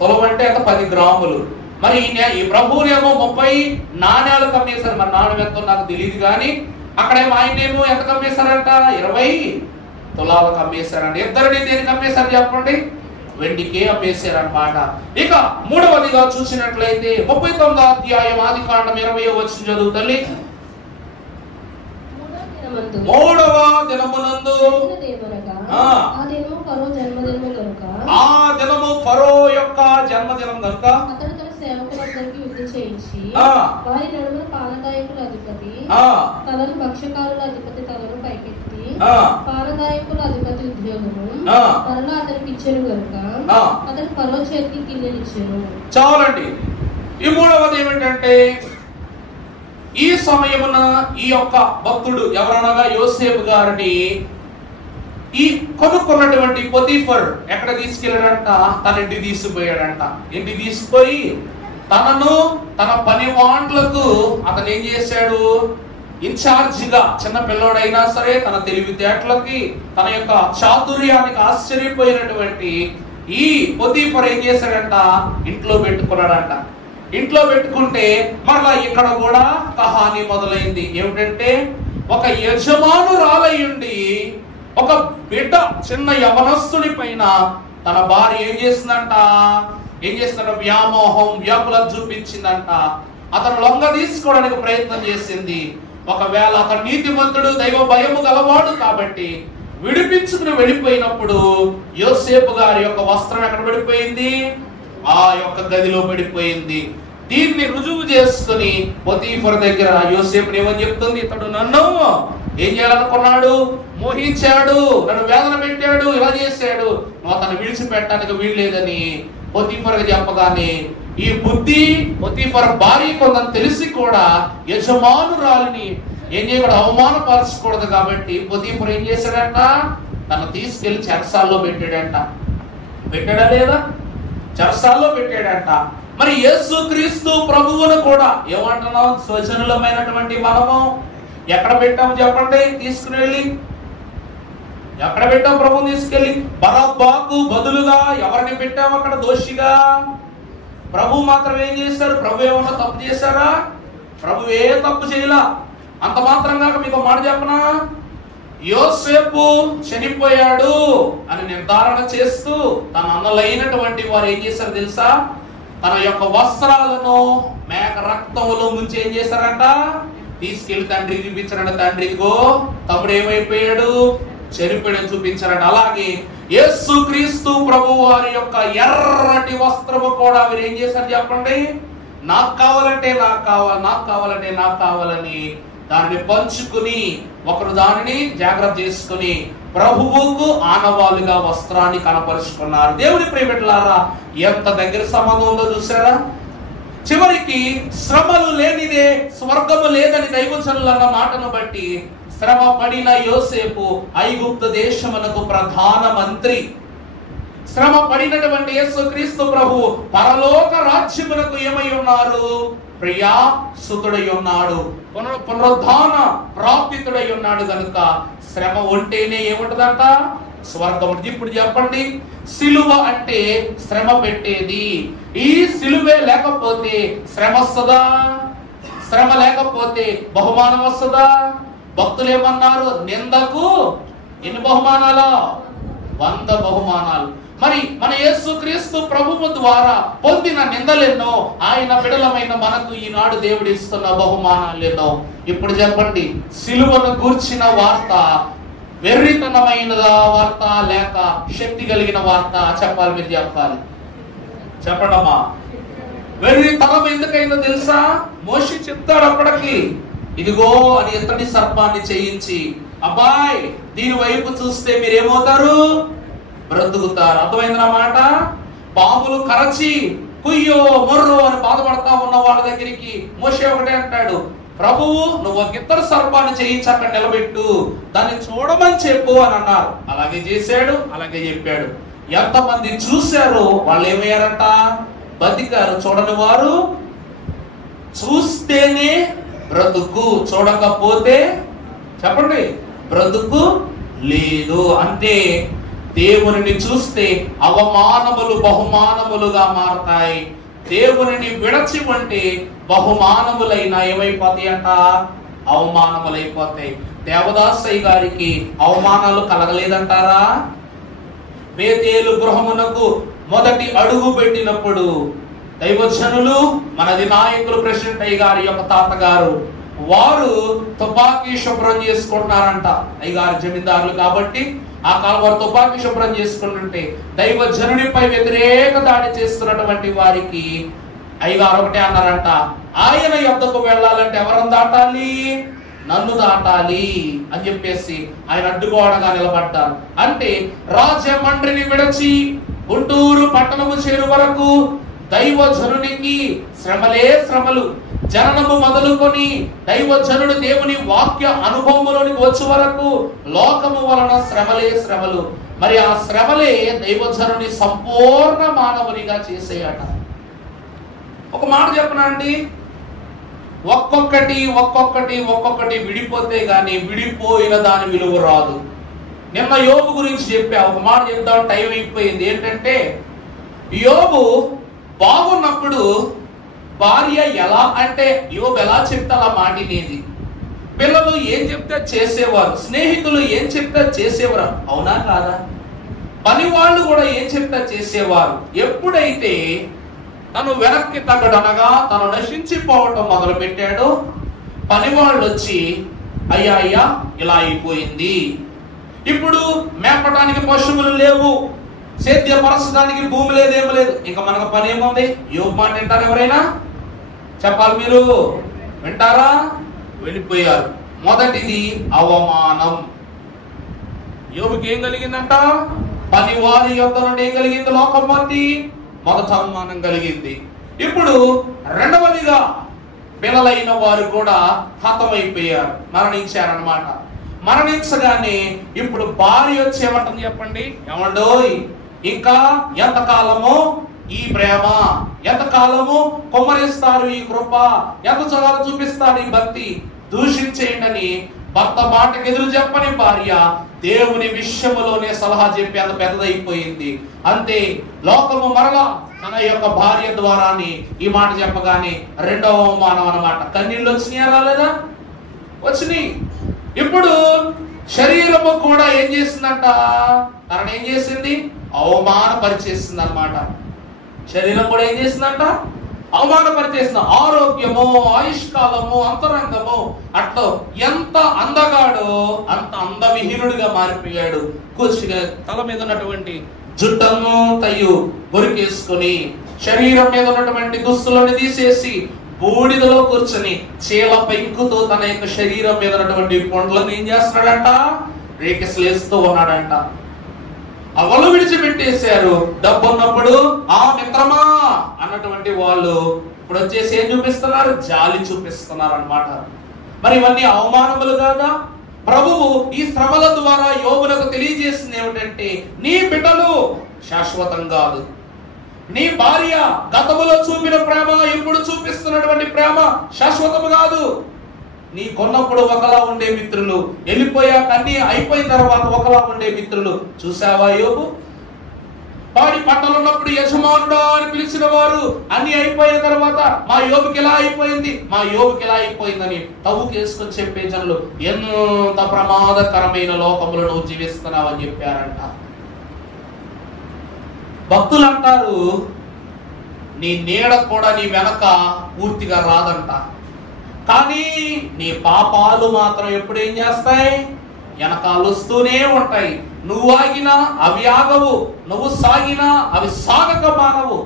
తులం అంటే ఎంత? 10 గ్రాములు. మరి ఈ ప్రభువునేమో 30 నాణ్యాలకు అమ్మేశారు. మరి నాణ్యం ఎంతో నాకు తెలియదు కానీ అక్కడేమో ఆయనేమో ఎంత అమ్మేశారంట? 20 తులాలకు అమ్మేశారంట. ఇద్దరిని దేనికి అమ్మేశారు చెప్పండి? వెండికే అమ్మేశారన్నమాట. ఇక మూడవదిగా చూసినట్లయితే 39వ అధ్యాయం ఆదికాండం 20వ వచనం చదువు తల్లి. మూడవ దినమునందు ఆ దినము ఫరో యొక్క జన్మదినం కనుక సేవకులందరికీ యుద్ధం చేయించి వారి నడుమ పానదాయకుల అధిపతి తలను భక్ష్యకారుల అధిపతి తలను పైకెత్తి పానదాయకుల అధిపతి ఉద్యోగము మరలా అతనికి ఇచ్చారు కనుక అతను ఫరో చేతికి కిన్నెలిచ్చారు. చాలండి. ఈ మూడవది ఏమిటంటే ఈ సమయమున ఈ యొక్క భక్తుడు ఎవరనగా యోసేపు గారిని ఈ కొనుక్కున్నటువంటి పొతీఫర్ ఎక్కడ తీసుకెళ్ళాడంట? తన ఇంటికి తీసుకుపోయాడంట. ఇంటికి తీసుకుపోయి తనను తన పని వాండ్లకు అతను ఏం చేశాడు? ఇన్ఛార్జిగా, చిన్న పిల్లోడైనా సరే తన తెలివితేటలకి తన యొక్క చాతుర్యానికి ఆశ్చర్యపోయినటువంటి ఈ పొతీఫర్ ఏం చేశాడంట? ఇంట్లో పెట్టుకున్నాడంట. ఇంట్లో పెట్టుకుంటే మరలా ఇక్కడ కూడా కహాని మొదలైంది. ఏమిటంటే ఒక యజమానురాలయ్యుండి ఒక బిడ్డ చిన్న యవనస్తుడి పైన తన భార్య ఏం చేస్తుందంట? వ్యామోహం, వ్యాకులం చూపించిందంట. అతను లొంగ తీసుకోవడానికి ప్రయత్నం చేసింది. ఒకవేళ అతను నీతిమంతుడు, దైవ భయము గలవాడు కాబట్టి విడిపించుకుని వెళ్ళిపోయినప్పుడు యోసేపు గారి యొక్క వస్త్రం ఎక్కడ పడిపోయింది? ఆ యొక్క గదిలో పడిపోయింది. దీన్ని రుజువు చేసుకుని పొతీఫర్ దగ్గర యోసేపుని ఏమని చెప్తుంది? ఇతడు నన్ను ఏం చేయాలనుకున్నాడు? మోహించాడు, నన్ను వేదన పెట్టాడు, ఇలా చేశాడు, నువ్వు అతను విడిచిపెట్టడానికి వీల్లేదని పొతీఫర్ చెప్పగానే ఈ బుద్ధి పొతీఫర్ భార్య కొందని తెలిసి కూడా యజమానురాలిని ఏం చేయకూడదు? అవమానపరచకూడదు కాబట్టి పొతీఫర్ ఏం చేశాడంట? తను తీసుకెళ్లి చెరసాల్లో పెట్టాడంట. పెట్టాడా లేదా? చెరసాల్లో పెట్టాడంట. మరి యేసుక్రీస్తు ప్రభువును కూడా ఏమంటున్నాం? స్వజనులమైనటువంటి మనము ఎక్కడ పెట్టాము చెప్పండి? తీసుకుని వెళ్ళి ఎక్కడ పెట్టాం? ప్రభువుని తీసుకెళ్ళి బరబ్బాకు బదులుగా ఎవరిని పెట్టాము అక్కడ దోషిగా? ప్రభు మాత్రం ఏం చేశారు? ప్రభు ఏమన్నా తప్పు చేశారా? ప్రభు ఏ తప్పు చేయలా. అంత మాత్రం కాక మీకు మాట చెప్పనా? యోసేపు చనిపోయాడు అని నిర్ధారణ చేస్తూ తన అన్నలైనటువంటి వారు ఏం చేశారు తెలుసా? తన యొక్క వస్త్రాలను మేక రక్తములో ముంచి ఏం చేశారంట? తీసుకెళ్లి తండ్రికి చూపించారంట. తండ్రి ఇదిగో తమ్ముడు ఏమైపోయాడు? చనిపోయాడని చూపించారంట. అలాగే యేసుక్రీస్తు ప్రభు వారి యొక్క ఎర్రటి వస్త్రము కూడా మీరు ఏం చేశారు చెప్పండి? నాకు కావాలంటే నాకు కావాలి, నాకు కావాలంటే నాకు కావాలని దానిని పంచుకుని ఒకరు దానిని జాగ్రత్త చేసుకుని ప్రభువుకు ఆనవాలుగా వస్త్రాన్ని కనపరుచుకున్నారు. దేవుని ప్రియబిడ్డలారా, ఎంత దగ్గర సంబంధం ఉందో చూసారా? చివరికి శ్రమలు లేనిదే స్వర్గము లేదని దైవజనులు అన్న మాటను బట్టి శ్రమ పడిన యోసేపు ఐగుప్తు దేశమునకు ప్రధాన మంత్రి. శ్రమ పడినటువంటి యేసుక్రీస్తు ప్రభు పరలోక రాజ్యమునకు ఏమై ఉన్నారు? ప్రియాసుతుడై ఉన్నాడు, పునరుద్ధాన ప్రాప్తితుడై ఉన్నాడు. కనుక శ్రమ ఉంటేనే ఏముంటదంట? స్వర్గం. ఇప్పుడు చెప్పండి, సిలువ అంటే శ్రమ పెట్టేది. ఈ సిలువే లేకపోతే శ్రమ వస్తుందా? శ్రమ లేకపోతే బహుమానం వస్తుందా? భక్తులు ఏమన్నారు? నిందకు ఎన్ని బహుమానాలు? 100 బహుమానాలు. మరి మన యేసుక్రీస్తు ప్రభువు ద్వారా పొందిన నిందలెన్నో, ఆయన బిడలమైన మనకు ఈనాడు దేవుడు ఇస్తున్న బహుమానాలు ఎన్నో. ఇప్పుడు చెప్పండి, సిలువను గూర్చిన వార్త వెర్రితనమైనదా వార్త లేక శక్తి కలిగిన వార్త? చెప్పాలి, మీరు చెప్పాలి, చెప్పడమ్మా. వెర్రితనం ఎందుకైందో తెలుసా? మోషే చెప్తాడు అప్పటికి, ఇదిగో అని ఎత్తడి సర్పాన్ని చేయించి, అబ్బాయి దీని వైపు చూస్తే మీరేమవుతారు? బ్రతుకుతారు. అర్థమైందన్నమాట. పాములు కరచి కుయ్యో మొర్రో అని బాధపడతా ఉన్న వాళ్ళ దగ్గరికి మోషే ఒకటే అంటాడు, ప్రభువు నువ్వు ఒక ఇత్తడి సర్పాన్ని చేయించి అక్కడ నిలబెట్టు, దాన్ని చూడమని చెప్పు అని అన్నారు. అలాగే చేశాడు, అలాగే చెప్పాడు. ఎంతమంది చూశారో వాళ్ళు ఏమయ్యారంట? బతికారు. చూడని వారు చూస్తేనే బ్రతుకు, చూడకపోతే చెప్పండి బ్రతుకు లేదు. అంటే దేవునిని చూస్తే అవమానములు బహుమానములుగా మారతాయి. దేవునిని విడచి ఉంటే బహుమానములైన ఏమైపోతాయి అంట, అవమానములైపోతాయి. దేవదాసయ్య గారికి అవమానాలు కలగలేదంటారా? బేతేలు గృహమునకు మొదటి అడుగు పెట్టినప్పుడు దైవజనులు, మనది నాయకులు ప్రెసిడెంట్ అయ్య గారి యొక్క తాతగారు, వారు తుపాకీ శుభ్రం చేసుకుంటున్నారంట. అయ్యగారు జమీందారులు కాబట్టి ఆ కాలం వారు తుపాకీ శుభ్రం చేసుకుంటుంటే దైవజనునిపై వ్యతిరేక దాడి చేస్తున్నటువంటి వారికి అయ్యగారు ఒకటే అన్నారంట, ఆయన యొద్దకు వెళ్ళాలంటే ఎవరిని దాటాలి? నన్ను దాటాలి అని చెప్పేసి ఆయన అడ్డుకోవడంగా నిలబడ్డారు. అంటే రాజమండ్రిని విడచి గుంటూరు పట్టణము చేరు వరకు దైవజనునికి శ్రమలే శ్రమలు. జననము మొదలుకొని దైవజనుడు దేవుని వాక్య అనుభవములోనికి వచ్చే వరకు లోకము వలన శ్రమలే శ్రమలు. మరి ఆ శ్రమలే దైవజనుని సంపూర్ణ మానవునిగా చేసేయట. ఒక మాట చెప్పనండి, ఒక్కొక్కటి ఒక్కొక్కటి ఒక్కొక్కటి విడిపోతే గాని విడిపోయిన దాని విలువ రాదు. నిన్న యోబు గురించి చెప్పా, ఒక మాట చెప్తాం, టైం అయిపోయింది. ఏంటంటే యోబు బాగున్నప్పుడు భార్య ఎలా అంటే యోబు ఎలా చెప్తే అలా మాటినేది. పిల్లలు ఏం చెప్తే చేసేవారు, స్నేహితులు ఏం చెప్తే చేసేవారు, అవునా కాదా? పని వాళ్ళు కూడా ఏం చెప్తే చేసేవారు. ఎప్పుడైతే తను వెనక్కి తగ్గడనగా తను నశించిపోవటం మొదలు పెట్టాడో పని వాళ్ళు వచ్చి అయ్యా అయ్యా ఇలా అయిపోయింది, ఇప్పుడు మేపడానికి పశువులు లేవు, సేద్యపరచడానికి భూమి లేదేమో లేదు, ఇంకా మనకు పని ఏముంది? యోబు మాట వింటారు ఎవరైనా? చెప్పాలి, మీరు వింటారా? వెళ్ళిపోయారు. మొదటిది అవమానం. యోబుకి ఏం కలిగిందంట? పని వారి యొద్ద నుండి ఏం కలిగింది? లోకం మంది మొదట అవమానం కలిగింది. ఇప్పుడు రెండవదిగా పిల్లలైన వారు కూడా హతమైపోయారు, మరణించారనమాట. మరణించగానే ఇప్పుడు భార్య వచ్చేమంటుంది చెప్పండి, ఏమండోయ్ ఇంకా ఎంతకాలము ఈ ప్రేమ, ఎంతకాలము కుమ్మరిస్తారు ఈ కృప, ఎంత చదువు చూపిస్తారు ఈ భక్తి, దూషించేయండి అని భర్త మాటకు ఎదురు చెప్పని భార్య దేవుని విషయములోనే సలహా చెప్పి అంత పెద్దదైపోయింది. అంతే, లోకము మరలా తన యొక్క భార్య ద్వారాని ఈ మాట చెప్పగానే రెండవ అవమానం అన్నమాట. కన్నీళ్ళు వచ్చినాయా రాలేదా? వచ్చినాయి. ఇప్పుడు శరీరము కూడా ఏం చేసిందంట? తనని ఏం చేసింది? అవమానపరిచేసింది అన్నమాట. శరీరం కూడా ఏం చేసిందంట? అవమానపరిచేసిన. ఆరోగ్యము, ఆయుష్కాలము, అంతరంగము అట్లా ఎంత అందగాడో అంత అందవిహీనుడిగా మారిపోయాడు. కూర్చుగా తల మీద ఉన్నటువంటి జుట్టను తయ్యు బొరికేసుకుని శరీరం మీద ఉన్నటువంటి దుస్తులను తీసేసి బూడిదలో కూర్చొని చీల పెంకుతో తన యొక్క శరీరం మీద ఉన్నటువంటి పండ్లను ఏం చేస్తున్నాడంట? రేకిసలేస్తూ ఉన్నాడంట. అవలు విడిచిపెట్టేశారు. డబ్బు ఉన్నప్పుడు ఆ మిత్రమా అన్నటువంటి వాళ్ళు ఇప్పుడు వచ్చేసి ఏం చూపిస్తున్నారు? జాలి చూపిస్తున్నారు అన్నమాట. మరి ఇవన్నీ అవమానములు కాదా? ప్రభువు ఈ శ్రమల ద్వారా యోబులకు తెలియజేసింది ఏమిటంటే, నీ బిడ్డలు శాశ్వతం కాదు. నీ భార్య గతములో చూపిన ప్రేమ, ఇప్పుడు చూపిస్తున్నటువంటి ప్రేమ శాశ్వతము కాదు. నీ కొన్నప్పుడు ఒకలా ఉండే మిత్రులు, వెళ్ళిపోయాక అన్ని అయిపోయిన తర్వాత ఒకలా ఉండే మిత్రులు. చూసావా యోబు? వాడి పట్టణంలో ఉన్నప్పుడు యజమానుడా అని పిలిచిన వారు అన్ని అయిపోయిన తర్వాత మా యోబుకి ఎలా అయిపోయింది, మా యోబుకి ఎలా అయిపోయిందని తవ్వుకేసుకొని చెప్పే జనులు ఎంత ప్రమాదకరమైన లోకములను నువ్వు జీవిస్తున్నావు అని చెప్పారంట. భక్తులు అంటారు, నీ నీడ కూడా నీ వెనక పూర్తిగా రాదంట, కానీ నీ పాపాలు మాత్రం ఎప్పుడేం చేస్తాయి? వెనకాలు వస్తూనే ఉంటాయి. నువ్వు ఆగినా అవి ఆగవు, నువ్వు సాగినా అవి సాగక మానవు.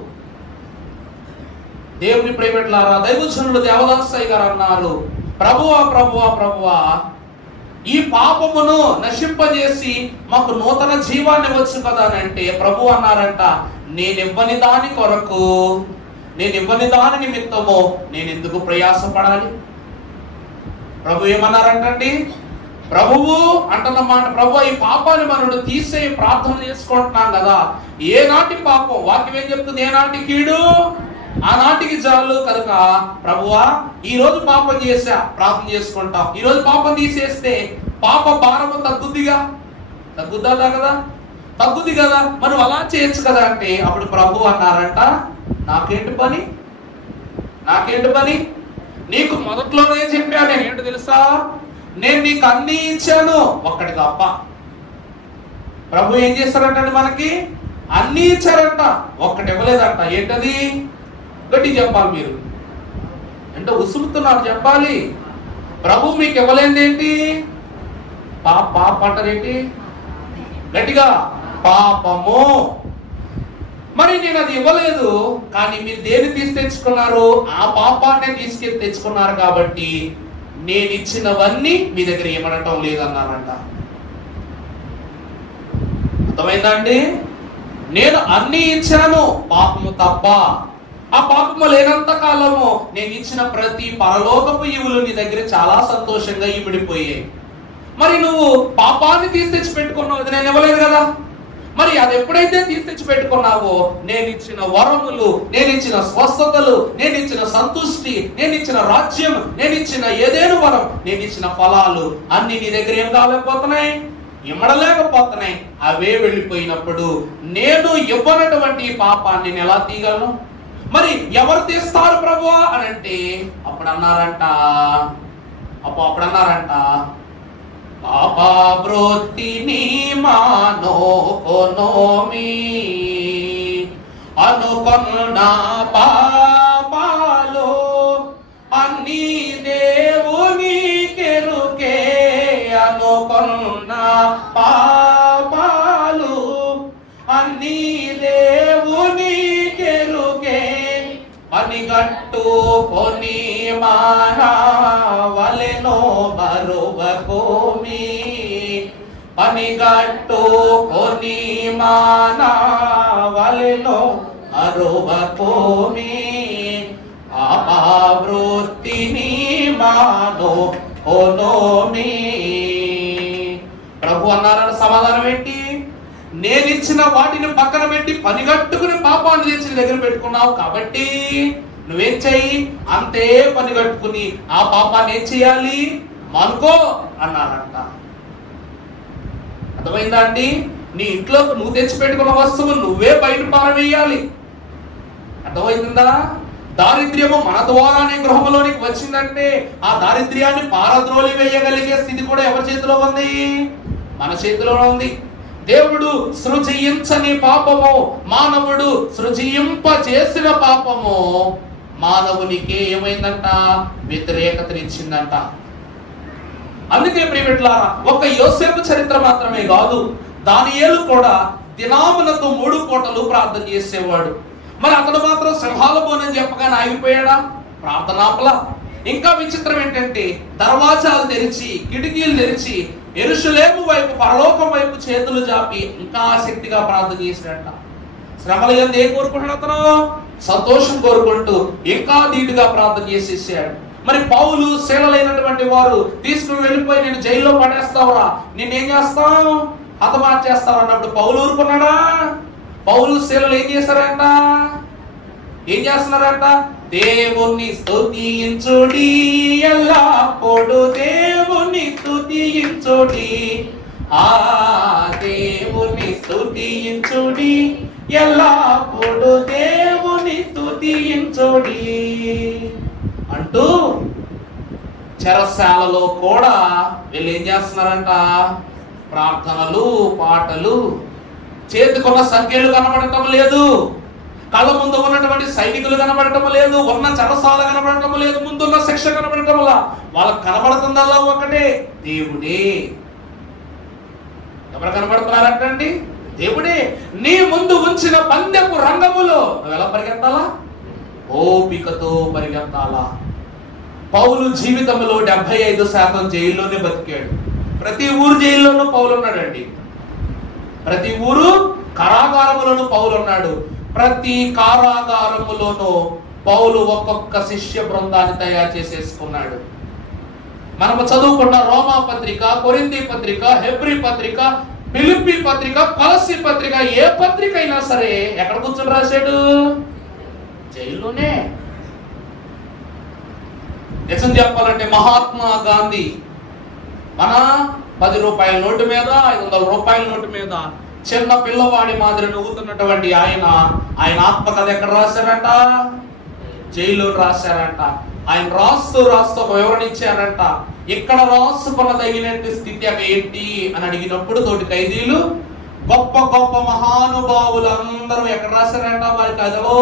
దేవుని ప్రేమిట్లారా, దైవజనులు దేవదాసయ్య గారు అన్నారు, ప్రభువా ప్రభువా ప్రభువా, ఈ పాపమును నశింపజేసి మాకు నూతన జీవాన్ని వచ్చు కదా అని అంటే ప్రభు అన్నారంట, నేనివ్వని దాని కొరకు, నేనివ్వని దాని నిమిత్తము నేను ఎందుకు ప్రయాసపడాలి? ప్రభు ఏమన్నారంటండి? ప్రభువు అంటున్న మాట, ప్రభు ఈ పాపాన్ని మనను తీసే ప్రార్థన చేసుకుంటున్నాం కదా, ఏనాటి పాపం, వాక్యం ఏం చెప్తుంది? ఏనాటి కీడు ఆనాటికి చాలు. కనుక ప్రభువా ఈ రోజు పాపం చేశా, ప్రార్థన చేసుకుంటాం. ఈ రోజు పాపం తీసేస్తే పాప భారము తగ్గుద్దిగా, తగ్గుద్దా కదా? తగ్గుద్ది కదా. మనం అలా చేయొచ్చు కదా అంటే అప్పుడు ప్రభు అన్నారంట, నాకేంటి పని, నాకేంటి పని? నీకు మొదట్లోనే చెప్పా నేను, ఏంటో తెలుసా? నేను నీకు అన్ని ఇచ్చాను, ఒక్కటి తప్ప. ప్రభు ఏం చేస్తారంటే మనకి అన్ని ఇచ్చారంట, ఒక్కటి ఇవ్వలేదంట. ఏంటది? గట్టి చెప్పాలి మీరు, అంటే ఉసుముతున్నారు చెప్పాలి. ప్రభు మీకు ఇవ్వలేంది ఏంటి? పాప అంటారేంటి? గట్టిగా, పాపము. మరి నేను అది ఇవ్వలేదు, కానీ మీరు దేన్ని తీసి తెచ్చుకున్నారు? ఆ పాపాన్నే తీసుకెళ్ళి తెచ్చుకున్నారు. కాబట్టి నేను ఇచ్చినవన్నీ మీ దగ్గర ఏమనటం లేదన్నారంట. అర్థమైందా అండి? నేను అన్ని ఇచ్చాను, పాపము తప్ప. ఆ పాపము లేనంత కాలము నేను ఇచ్చిన ప్రతి పరలోకపు ఈవులు నీ దగ్గర చాలా సంతోషంగా ఇమిడిపోయాయి. మరి నువ్వు పాపాన్ని తీసి తెచ్చి పెట్టుకున్నావు, అది నేను ఇవ్వలేదు కదా. మరి అది ఎప్పుడైతే తీసి తెచ్చి పెట్టుకున్నావో, నేను ఇచ్చిన వరములు, నేను ఇచ్చిన స్వస్థతలు, నేను ఇచ్చిన సంతుష్టి, నేను ఇచ్చిన రాజ్యం, నేను ఇచ్చిన ఏదేను వరం, నేను ఇచ్చిన ఫలాలు అన్ని నీ దగ్గర ఏం కాలేకపోతున్నాయి, ఇమ్మడలేకపోతున్నాయి. అవే వెళ్ళిపోయినప్పుడు నేను ఇవ్వనటువంటి పాపాన్ని నేను ఎలా తీయగలను? మరి ఎవరు తీస్తారు ప్రభువా అని అంటే అప్పుడు అన్నారంట పాపా వృత్తిని మానోకోనోమి అనుకున్న పాపాలు అన్ని దేవుని కెరుకే. అనుకున్న పాపాలు అన్ని దేవుని కెరుకే. పనిగట్టుకొని మానవలెనో మరువకోమి. పనిగట్టుకొని మానవలెనో మరువకోమి. పాపవృత్తిని మానోకోనోమి. ప్రభు అన్నారని సమాధానం ఏంటి? నేనిచ్చిన వాటిని పక్కన పెట్టి పనిగట్టుకుని పాపాన్ని తెచ్చి దగ్గర పెట్టుకున్నావు కాబట్టి నువ్వేం చెయ్యి? అంతే పనిగట్టుకుని ఆ పాపాన్ని ఏం చేయాలి? మానుకో అన్నారంట. అర్థమైందా అండి? నీ ఇంట్లో నువ్వు తెచ్చి పెట్టుకున్న వస్తువు నువ్వే బయట పారవేయాలి. అర్థమవుతుందా? దారిద్ర్యము మన ద్వారానే గృహంలోనికి వచ్చిందంటే ఆ దారిద్ర్యాన్ని పారద్రోలి వేయగలిగే స్థితి కూడా ఎవరి చేతిలో ఉంది? మన చేతిలో ఉంది. దేవుడు సృజించని పాపము, మానవుడు సృజింప చేసిన పాపము మానవునికి ఏమైందంట? వ్యతిరేకతనిచ్చిందంట. అందుకే ప్రియమిత్రులారా, ఒక యోసేపు చరిత్ర మాత్రమే కాదు, దానియేలు కూడా దినామునకు 3 పూటలు ప్రార్థన చేసేవాడు. మరి అతడు మాత్రం సింహాల బోనని చెప్పగానే ఆగిపోయాడా? ప్రార్థనాపలా. ఇంకా విచిత్రం ఏంటంటే దర్వాజాలు తెరిచి, కిటికీలు తెరిచి యెరూషలేము వైపు, పరలోకం వైపు చేతులు చాపి ఇంకా శక్తిగా ప్రార్థన చేసినట్ట. శ్రమల యందు ఏం కోరుకుంటున్నాడు అతను? సంతోషం కోరుకుంటూ ఇంకా ధీటుగా ప్రార్థన చేసేసాడు. మరి పౌలు శీలలైనటువంటి వారు తీసుకుని వెళ్ళిపోయి నేను జైల్లో పడేస్తావురా, నేనేం చేస్తావు, హతమార్చేస్తావు అన్నప్పుడు పౌలు ఊరుకున్నాడా? పౌలు శీలలు ఏం చేశారంట? ఏం చేస్తున్నారంట? దేవుని స్తుతించుడి, ఎల్లప్పుడు దేవుని స్తుతించుడి, ఆ దేవుని స్తుతించుడి, ఎల్లప్పుడు దేవుని స్తుతించుడి అంటూ చెరసాలలో కూడా వీళ్ళు ఏం చేస్తున్నారంట? ప్రార్థనలు, పాటలు. చేతికున్న సంఖ్యలు కనబడటం లేదు, కళ్ళ ముందు ఉన్నటువంటి సైనికులు కనబడటం లేదు, ఉన్న చెరసాల కనబడటం లేదు, ముందున్న శిక్ష కనబడటం వల్ల వాళ్ళకి కనబడుతుందల్లా ఒకటే, దేవుడే. ఎవరు కనబడుతున్నారంటండి? దేవుడే. నీ ముందు ఉంచిన పందెపు రంగములో నువ్వు ఎలా పరిగెత్తాలా? ఓపికతో పరిగెత్తాలా. పౌలు జీవితంలో 75% జైల్లోనే బతికాడు. ప్రతి ఊరు జైల్లోనూ పౌలు ఉన్నాడండి. ప్రతి ఊరు కారాగారములోనూ పౌలు ఉన్నాడు. ప్రతి కారాగారములోనూ పౌలు ఒక్కొక్క శిష్య బృందాన్ని తయారు చేసేసుకున్నాడు. మనము చదువుకున్న రోమా పత్రిక, కొరింథీ పత్రిక, హెబ్రీ పత్రిక, ఫిలిప్పీ పత్రిక, కొలస్సీ పత్రిక, ఏ పత్రిక అయినా సరే ఎక్కడ కూర్చొని రాశాడు? జైల్లోనే. నిజం చెప్పాలంటే మహాత్మా గాంధీ మన 10 రూపాయల నోటు మీద, 500 రూపాయల నోటు మీద చిన్న పిల్లవాడి మాదిరి నవ్వుతున్నటువంటి ఆయన ఆత్మకథ ఎక్కడ రాశారంట? జైల్లో రాశారంట. ఆయన రాస్తూ ఒక వివరణ ఇచ్చారంట. ఇక్కడ రాసుకున్నదగినట్టు స్థితి అక్కడ ఏంటి అని అడిగినప్పుడు తోటి ఖైదీలు గొప్ప గొప్ప మహానుభావులు అందరూ ఎక్కడ రాశారంట? వారి కథలో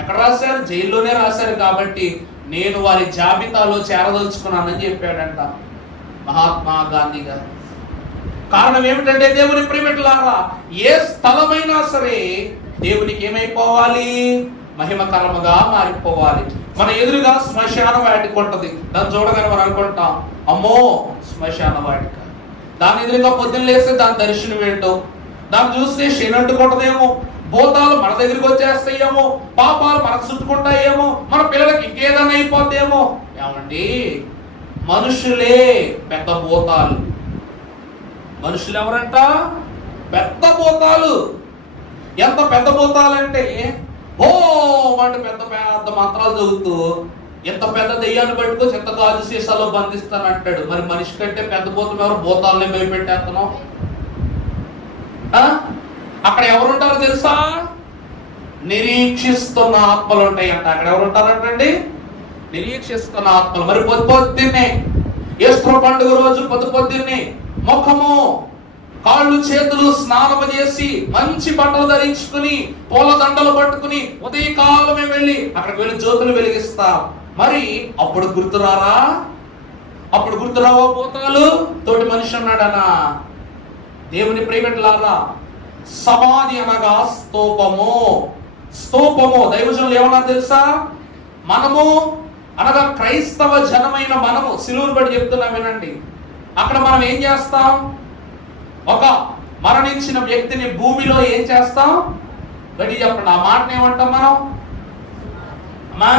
ఎక్కడ రాశారు? జైల్లోనే రాశారు. కాబట్టి నేను వారి జాబితాలో చేరదలుచుకున్నానని చెప్పాడంట మహాత్మా గాంధీ గారు. కారణం ఏమిటంటే దేవుని ప్రియమిట్లారా, ఏ స్థలమైనా సరే దేవునికి ఏమైపోవాలి? మహిమకరముగా మారిపోవాలి. మన ఎదురుగా శ్మశాన వాటిక ఉంటది. దాన్ని చూడగానే మనం అనుకుంటాం, అమ్మో శ్మశాన వాటిక. దాని ఎదురుగా పొద్దున్న లేస్తే దాని దర్శనం ఏంటో, దాన్ని చూస్తే శనంటుకుంటదేమో, భూతాలు మన దగ్గరికి వచ్చేస్తాయేమో, పాపాలు మనకు చుట్టుకుంటాయేమో, మన పిల్లలకి ఇంకేదైనా అయిపోద్దేమో. ఏమండి, మనుషులే పెద్ద భూతాలు. మనుషులు ఎవరంట? పెద్ద భూతాలు. ఎంత పెద్ద భూతాలంటే ఓ అంటే పెద్ద పెద్ద మంత్రాలు చదువుతూ ఎంత పెద్ద దెయ్యాన్ని పట్టుకొని ఎంత గాజు సీసాలో బంధిస్తానంటాడు. మరి మనిషి కంటే పెద్ద భూతం ఎవరు? భూతాలనే భయపెట్టేస్తున్నాం. అక్కడ ఎవరుంటారో తెలుసా? నిరీక్షిస్తున్న ఆత్మలు ఉంటాయంట. అక్కడ ఎవరుంటారంటండి? నిరీక్షిస్తున్న ఆత్మలు. మరి పొద్దున్నే ఈస్టర్ పండుగ రోజు పొద్దున్నే ముఖము, కాళ్ళు, చేతులు స్నానము చేసి మంచి బట్టలు ధరించుకుని పూల దండలు పట్టుకుని ఉదయకాలమే వెళ్ళి అక్కడికి వెళ్ళి జ్యోతులు వెలిగిస్తాం. మరి అప్పుడు గుర్తురారా? అప్పుడు గుర్తురావా భూతాలు? తోటి మనిషి అన్నాడనా? దేవుని ప్రియమిట్లారా, సమాధి అనగా స్తూపము. స్తూపము దైవజనులు ఏమన్నా తెలుసా? మనము అనగా క్రైస్తవ జనమైన మనము సిలువను బట్టి చెప్తున్నాం వినండి. అక్కడ మనం ఏం చేస్తాం? ఒక మరణించిన వ్యక్తిని భూమిలో ఏం చేస్తాం? గడి చెప్పండి. ఆ మాటను ఏమంటాం మనం? అమ్మా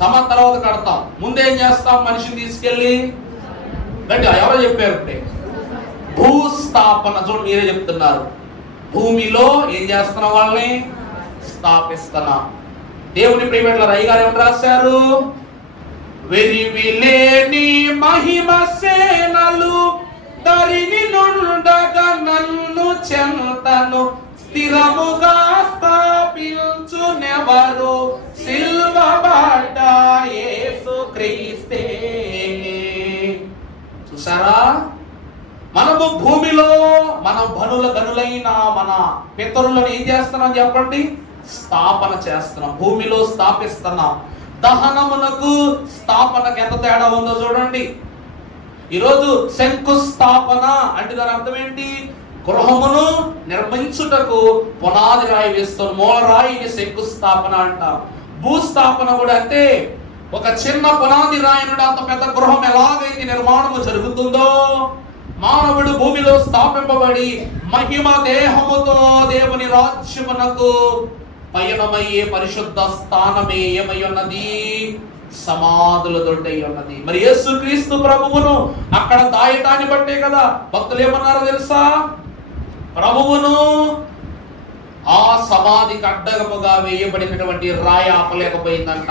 సమాధి తర్వాత కడతాం. ముందేం చేస్తాం? మనిషిని తీసుకెళ్ళి గడి ఎవరో చెప్పారు అంటే భూస్థాపన. చూడు, మీరే చెప్తున్నారు. భూమిలో ఏం చేస్తున్నాం? వాళ్ళని స్థాపిస్తున్నాం. దేవుని ప్రియమైన రై గారు ఏమని రాశారు? వెరివిలేని మహిమ సేనలు దరిని నుండగా నన్ను చెంతను స్థిరముగా స్థాపించునెవరు? సిల్వబడ్డ యేసుక్రీస్తే. చూసారా? మనము భూమిలో మనం గనులైన మన పితరులను ఏం చేస్తున్నాం చెప్పండి? స్థాపన చేస్తున్నాం. భూమిలో స్థాపిస్తున్నాం. దహనమునకు స్థాపనకు ఎంత తేడా ఉందో చూడండి. ఈరోజు శంకుస్థాపన అంటే దాని అర్థం ఏంటి? గృహమును నిర్మించుటకు పునాది రాయి వేస్తున్న మూలరాయిని శంకుస్థాపన అంటాం. భూస్థాపన కూడా అంటే ఒక చిన్న పునాది రాయి నుండి అంత పెద్ద గృహం ఎలాగైతే నిర్మాణము జరుగుతుందో, మానవుడు భూమిలో స్థాపింపబడి మహిమ దేహముతో దేవుని రాజ్యమునకు పయనమయ్యే పరిశుద్ధ స్థానమే ఏమై ఉన్నది? సమాధుల దొడ్డై ఉన్నది. మరి యేసుక్రీస్తు ప్రభువును అక్కడ దాయటాన్ని బట్టే కదా భక్తులు ఏమన్నారో తెలుసా? ప్రభువును ఆ సమాధికి అడ్డగముగా వేయబడినటువంటి రాయి ఆపలేకపోయిందంట,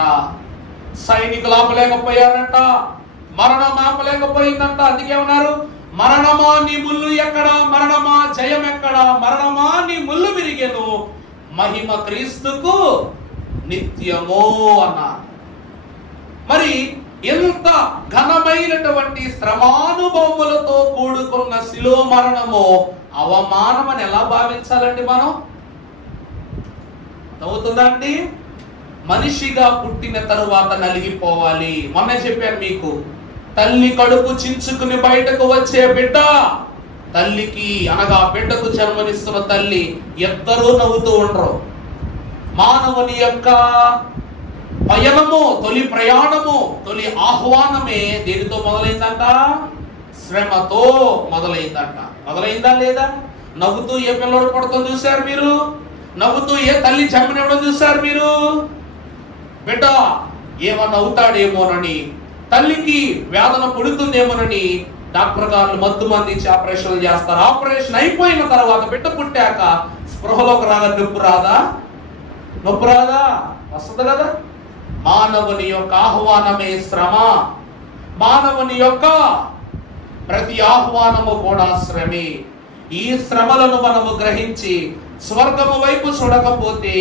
సైనికులు ఆపలేకపోయారంట, మరణం ఆపలేకపోయిందంట. అందుకే ఉన్నారు, మరణమా నీ ముళ్ళు ఎక్కడ? మరణమా జయం ఎక్కడ? మరణమా నీ ముళ్ళు విరిగెను, మహిమ క్రీస్తుకు నిత్యము అన్నారు. మరి ఎంత ఘనమైనటువంటి శ్రమానుభవములతో కూడుకున్న శిలువ మరణము అవమానం అని ఎలా భావించాలండి మనం? అవుతుందా అండి? మనిషిగా పుట్టిన తరువాత నలిగిపోవాలి. మొన్న చెప్పాను మీకు, తల్లి కడుపు చించుకుని బయటకు వచ్చే బిడ్డ, తల్లికి అనగా బిడ్డకు జన్మనిస్తున్న తల్లి ఇద్దరూ నవ్వుతూ ఉండరు. మానవుని యొక్క పయనము, తొలి ప్రయాణము, తొలి ఆహ్వానమే దేనితో మొదలైందంట? శ్రమతో మొదలైందంట. మొదలైందా లేదా? నవ్వుతూ ఏ పిల్లడు పడతాం చూశారు మీరు? నవ్వుతూ ఏ తల్లి జన్మనివ్వడం చూశారు మీరు? బిడ్డ ఏమన్నా అవుతాడేమోనని, తల్లికి వేదన పుడుతుందేమోనని డాక్టర్ గారు మత్తు మంది ఇచ్చి ఆపరేషన్లు చేస్తారు. ఆపరేషన్ అయిపోయిన తర్వాత బిడ్డ పుట్టాక స్పృహలోకి రాగా నొప్పి రాదా? వస్తుంది కదా. మానవుని యొక్క ఆహ్వానమే శ్రమ. మానవుని యొక్క ప్రతి ఆహ్వానము కూడా శ్రమే. ఈ శ్రమలను మనము గ్రహించి స్వర్గము వైపు చూడకపోతే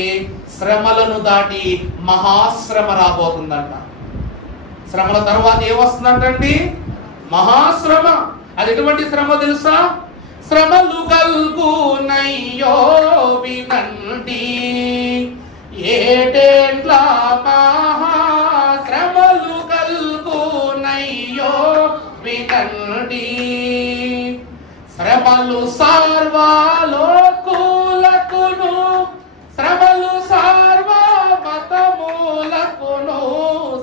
శ్రమలను దాటి మహాశ్రమ రాబోతుందంట. శ్రమల తర్వాత ఏమొస్తుందంటండి? మహాశ్రమ. అది ఎటువంటి శ్రమ తెలుసా? శ్రమలు కల్గునయ్యో వినండి, ఏటేండ్ల మహాశ్రమలు కల్గునయ్యో వినండి. శ్రమలు సార్వలోకులకును, శ్రమలు సార్వమతములకును,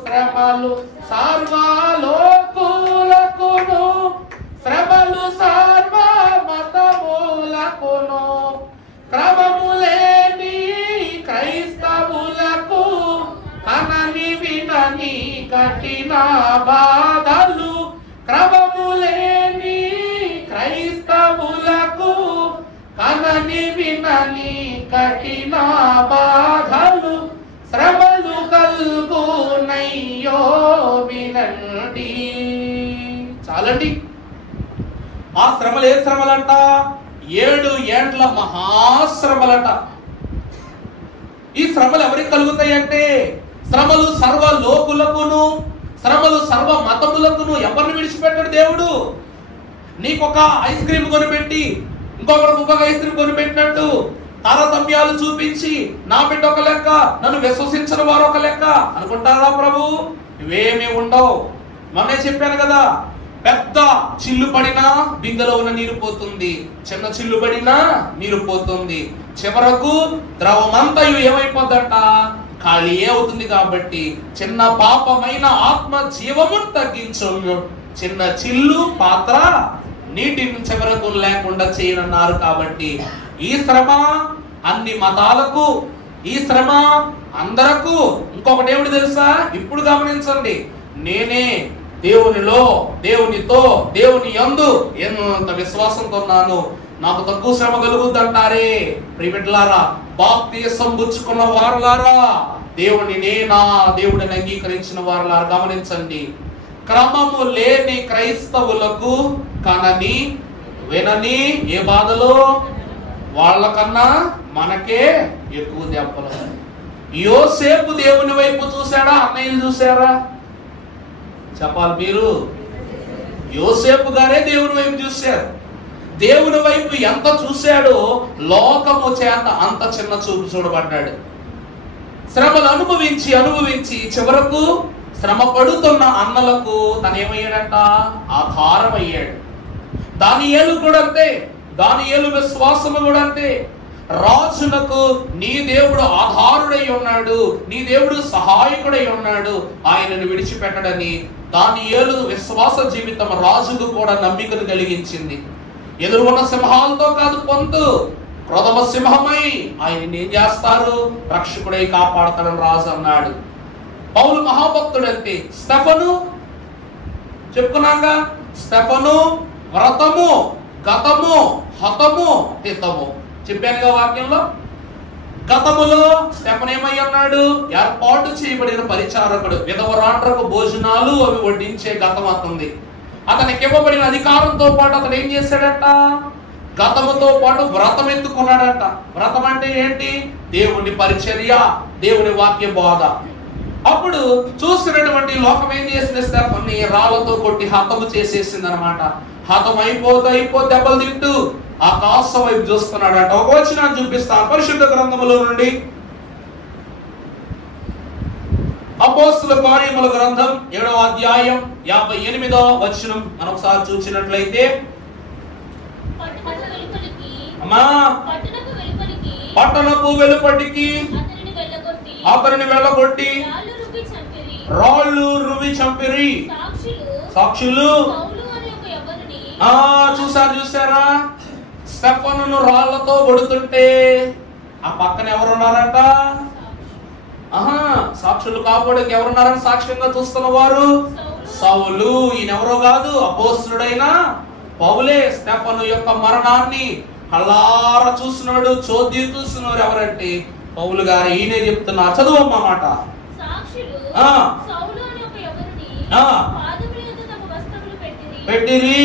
శ్రమలు సార్వలోకులకును, శ్రమలు సార్వమతములకును, క్రమములేని క్రైస్తవులకు కనని వినని కఠిన బాధలు. క్రమములేని క్రైస్తవులకు కనని వినని కఠిన బాధలు, శ్రమలు కల్గునయ్యో వినండి. చాలండి. ఆ శ్రమలు ఏ శ్రమలంట? 7 ఏండ్ల మహాశ్రమలట. ఈ శ్రమలు ఎవరికి కలుగుతాయి అంటే, శ్రమలు సర్వ లోకులకును, శ్రమలు సర్వ మతములకును. ఎవరిని విడిచిపెట్టాడు దేవుడు? నీకొక ఐస్ క్రీమ్ కొనిపెట్టి ఇంకొక ఐస్ క్రీమ్ కొనిపెట్టినట్టు తారతమ్యాలు చూపించి నా బిడ్డ ఒక లెక్క, నన్ను విశ్వసించిన వారు ఒక లెక్క అనుకుంటారా ప్రభు? ఇవేమీ ఉండవు. మొన్నే చెప్పాను కదా, పెద్ద చిల్లు పడినా బిందెలో ఉన్న నీరు పోతుంది, చిన్న చిల్లు పడినా నీరు పోతుంది. చివరకు ద్రవమంతయు ఏమైపోద్దంట? ఖాళీ అవుతుంది. కాబట్టి చిన్న పాపమైన ఆత్మ జీవమును తగ్గించు, చిన్న చిల్లు పాత్ర నీటిని చివరకు లేకుండా చేయనన్నారు. కాబట్టి ఈ శ్రమ అన్ని మతాలకు, ఈ శ్రమ అందరకు. ఇంకొకటి ఏమిటి తెలుసా? ఇప్పుడు గమనించండి. నేనే దేవునిలో, దేవునితో, దేవుని యందు ఎంత విశ్వాసంతో ఉన్నాను, నాకు తక్కువ శ్రమ కలుగుద్దంటారే ప్రియబిడ్డలారా, బాప్తిసం పుచ్చుకున్న వారులారా, దేవుని నా దేవుడిని అంగీకరించిన వారులారా గమనించండి. క్రమము లేని క్రైస్తవులకు కనని వినని ఏ బాధలు? వాళ్ళకన్నా మనకే ఎక్కువ దెబ్బలు. యోసేపు దేవుని వైపు చూశాడా? అన్నయ్యలు చూశారా? చెప్పాలి మీరు. యోసేపు గారే దేవుని వైపు చూశారు. దేవుని వైపు ఎంత చూశాడో లోకము చేత అంత చిన్న చూపు చూడబడ్డాడు. శ్రమలు అనుభవించి అనుభవించి చివరకు శ్రమ పడుతున్న అన్నలకు తనేమయ్యాడంట? ఆధారం అయ్యాడు. దానియేలు కూడా అంతే. దానియేలు విశ్వాసము కూడా అంతే. రాజునకు నీ దేవుడు ఆధారుడై ఉన్నాడు, నీ దేవుడు సహాయకుడై ఉన్నాడు, ఆయనను విడిచిపెట్టడని దానియేలు విశ్వాస జీవితం రాజుకు కూడా నమ్మికను కలిగించింది. ఎదురున్న సింహాలతో కాదు పొంతు, క్రోధమ సింహమై ఆయన ఏం చేస్తారు? రక్షకుడై కాపాడతాడని రాజు అన్నాడు. పౌలు మహాభక్తుడంతే. స్టెఫను చెప్పుకున్నాగా, స్టెఫను వ్రతము, గతము, హతము, హితము చెప్పానుగా వాక్యంలో. గతములో స్టెఫన్ ఏమై ఉన్నాడు? ఏర్పాటు చేయబడిన పరిచారకుడు. విధవరాండ్రకు భోజనాలు అవి వడ్డించే గతం అతనిది. అతనికి ఇవ్వబడిన అధికారంతో పాటు అతను ఏం చేశాడట? గతముతో పాటు వ్రతం ఎత్తుకున్నాడట. వ్రతం అంటే ఏంటి? దేవుని పరిచర్య, దేవుని వాక్య బోధ. అప్పుడు చూస్తున్నటువంటి లోకం ఏం చేసింది? స్టెఫన్ని రాళ్లతో కొట్టి హతము చేసేసింది అనమాట. హతం అయిపోతే దెబ్బలు తింటూ ఆకాశం వైపు చూస్తున్నాడట. ఒక వచనాన్ని చూపిస్తాను పరిశుద్ధ గ్రంథములో నుండి. అపోస్తుల కార్యముల గ్రంథం 7వ అధ్యాయం 58వ వచనం మనం ఒకసారి చూసినట్లయితే, అమ్మా పట్టణపు వెలుపటికి అతనిని వెళ్ళగొట్టి రాళ్ళు రువి చంపిరి. సాక్షులు చూసారా? స్టెఫనును రాళ్లతో కొడుతుంటే ఆ పక్కన ఎవరున్నారంట? సాక్షులు కాపాడకి ఎవరున్నారని సాక్ష్యంగా చూస్తున్న వారు సౌలు. ఈయనెవరో కాదు, అపోస్తలుడైన పౌలే. స్టెఫను యొక్క మరణాన్ని కళ్ళారా చూస్తున్నాడు, చోద్యం చూస్తున్నారు ఎవరంటే పౌలు గారు. ఈయనే చెప్తున్నారు, చదువమ్మా మాట. పెట్టిరి.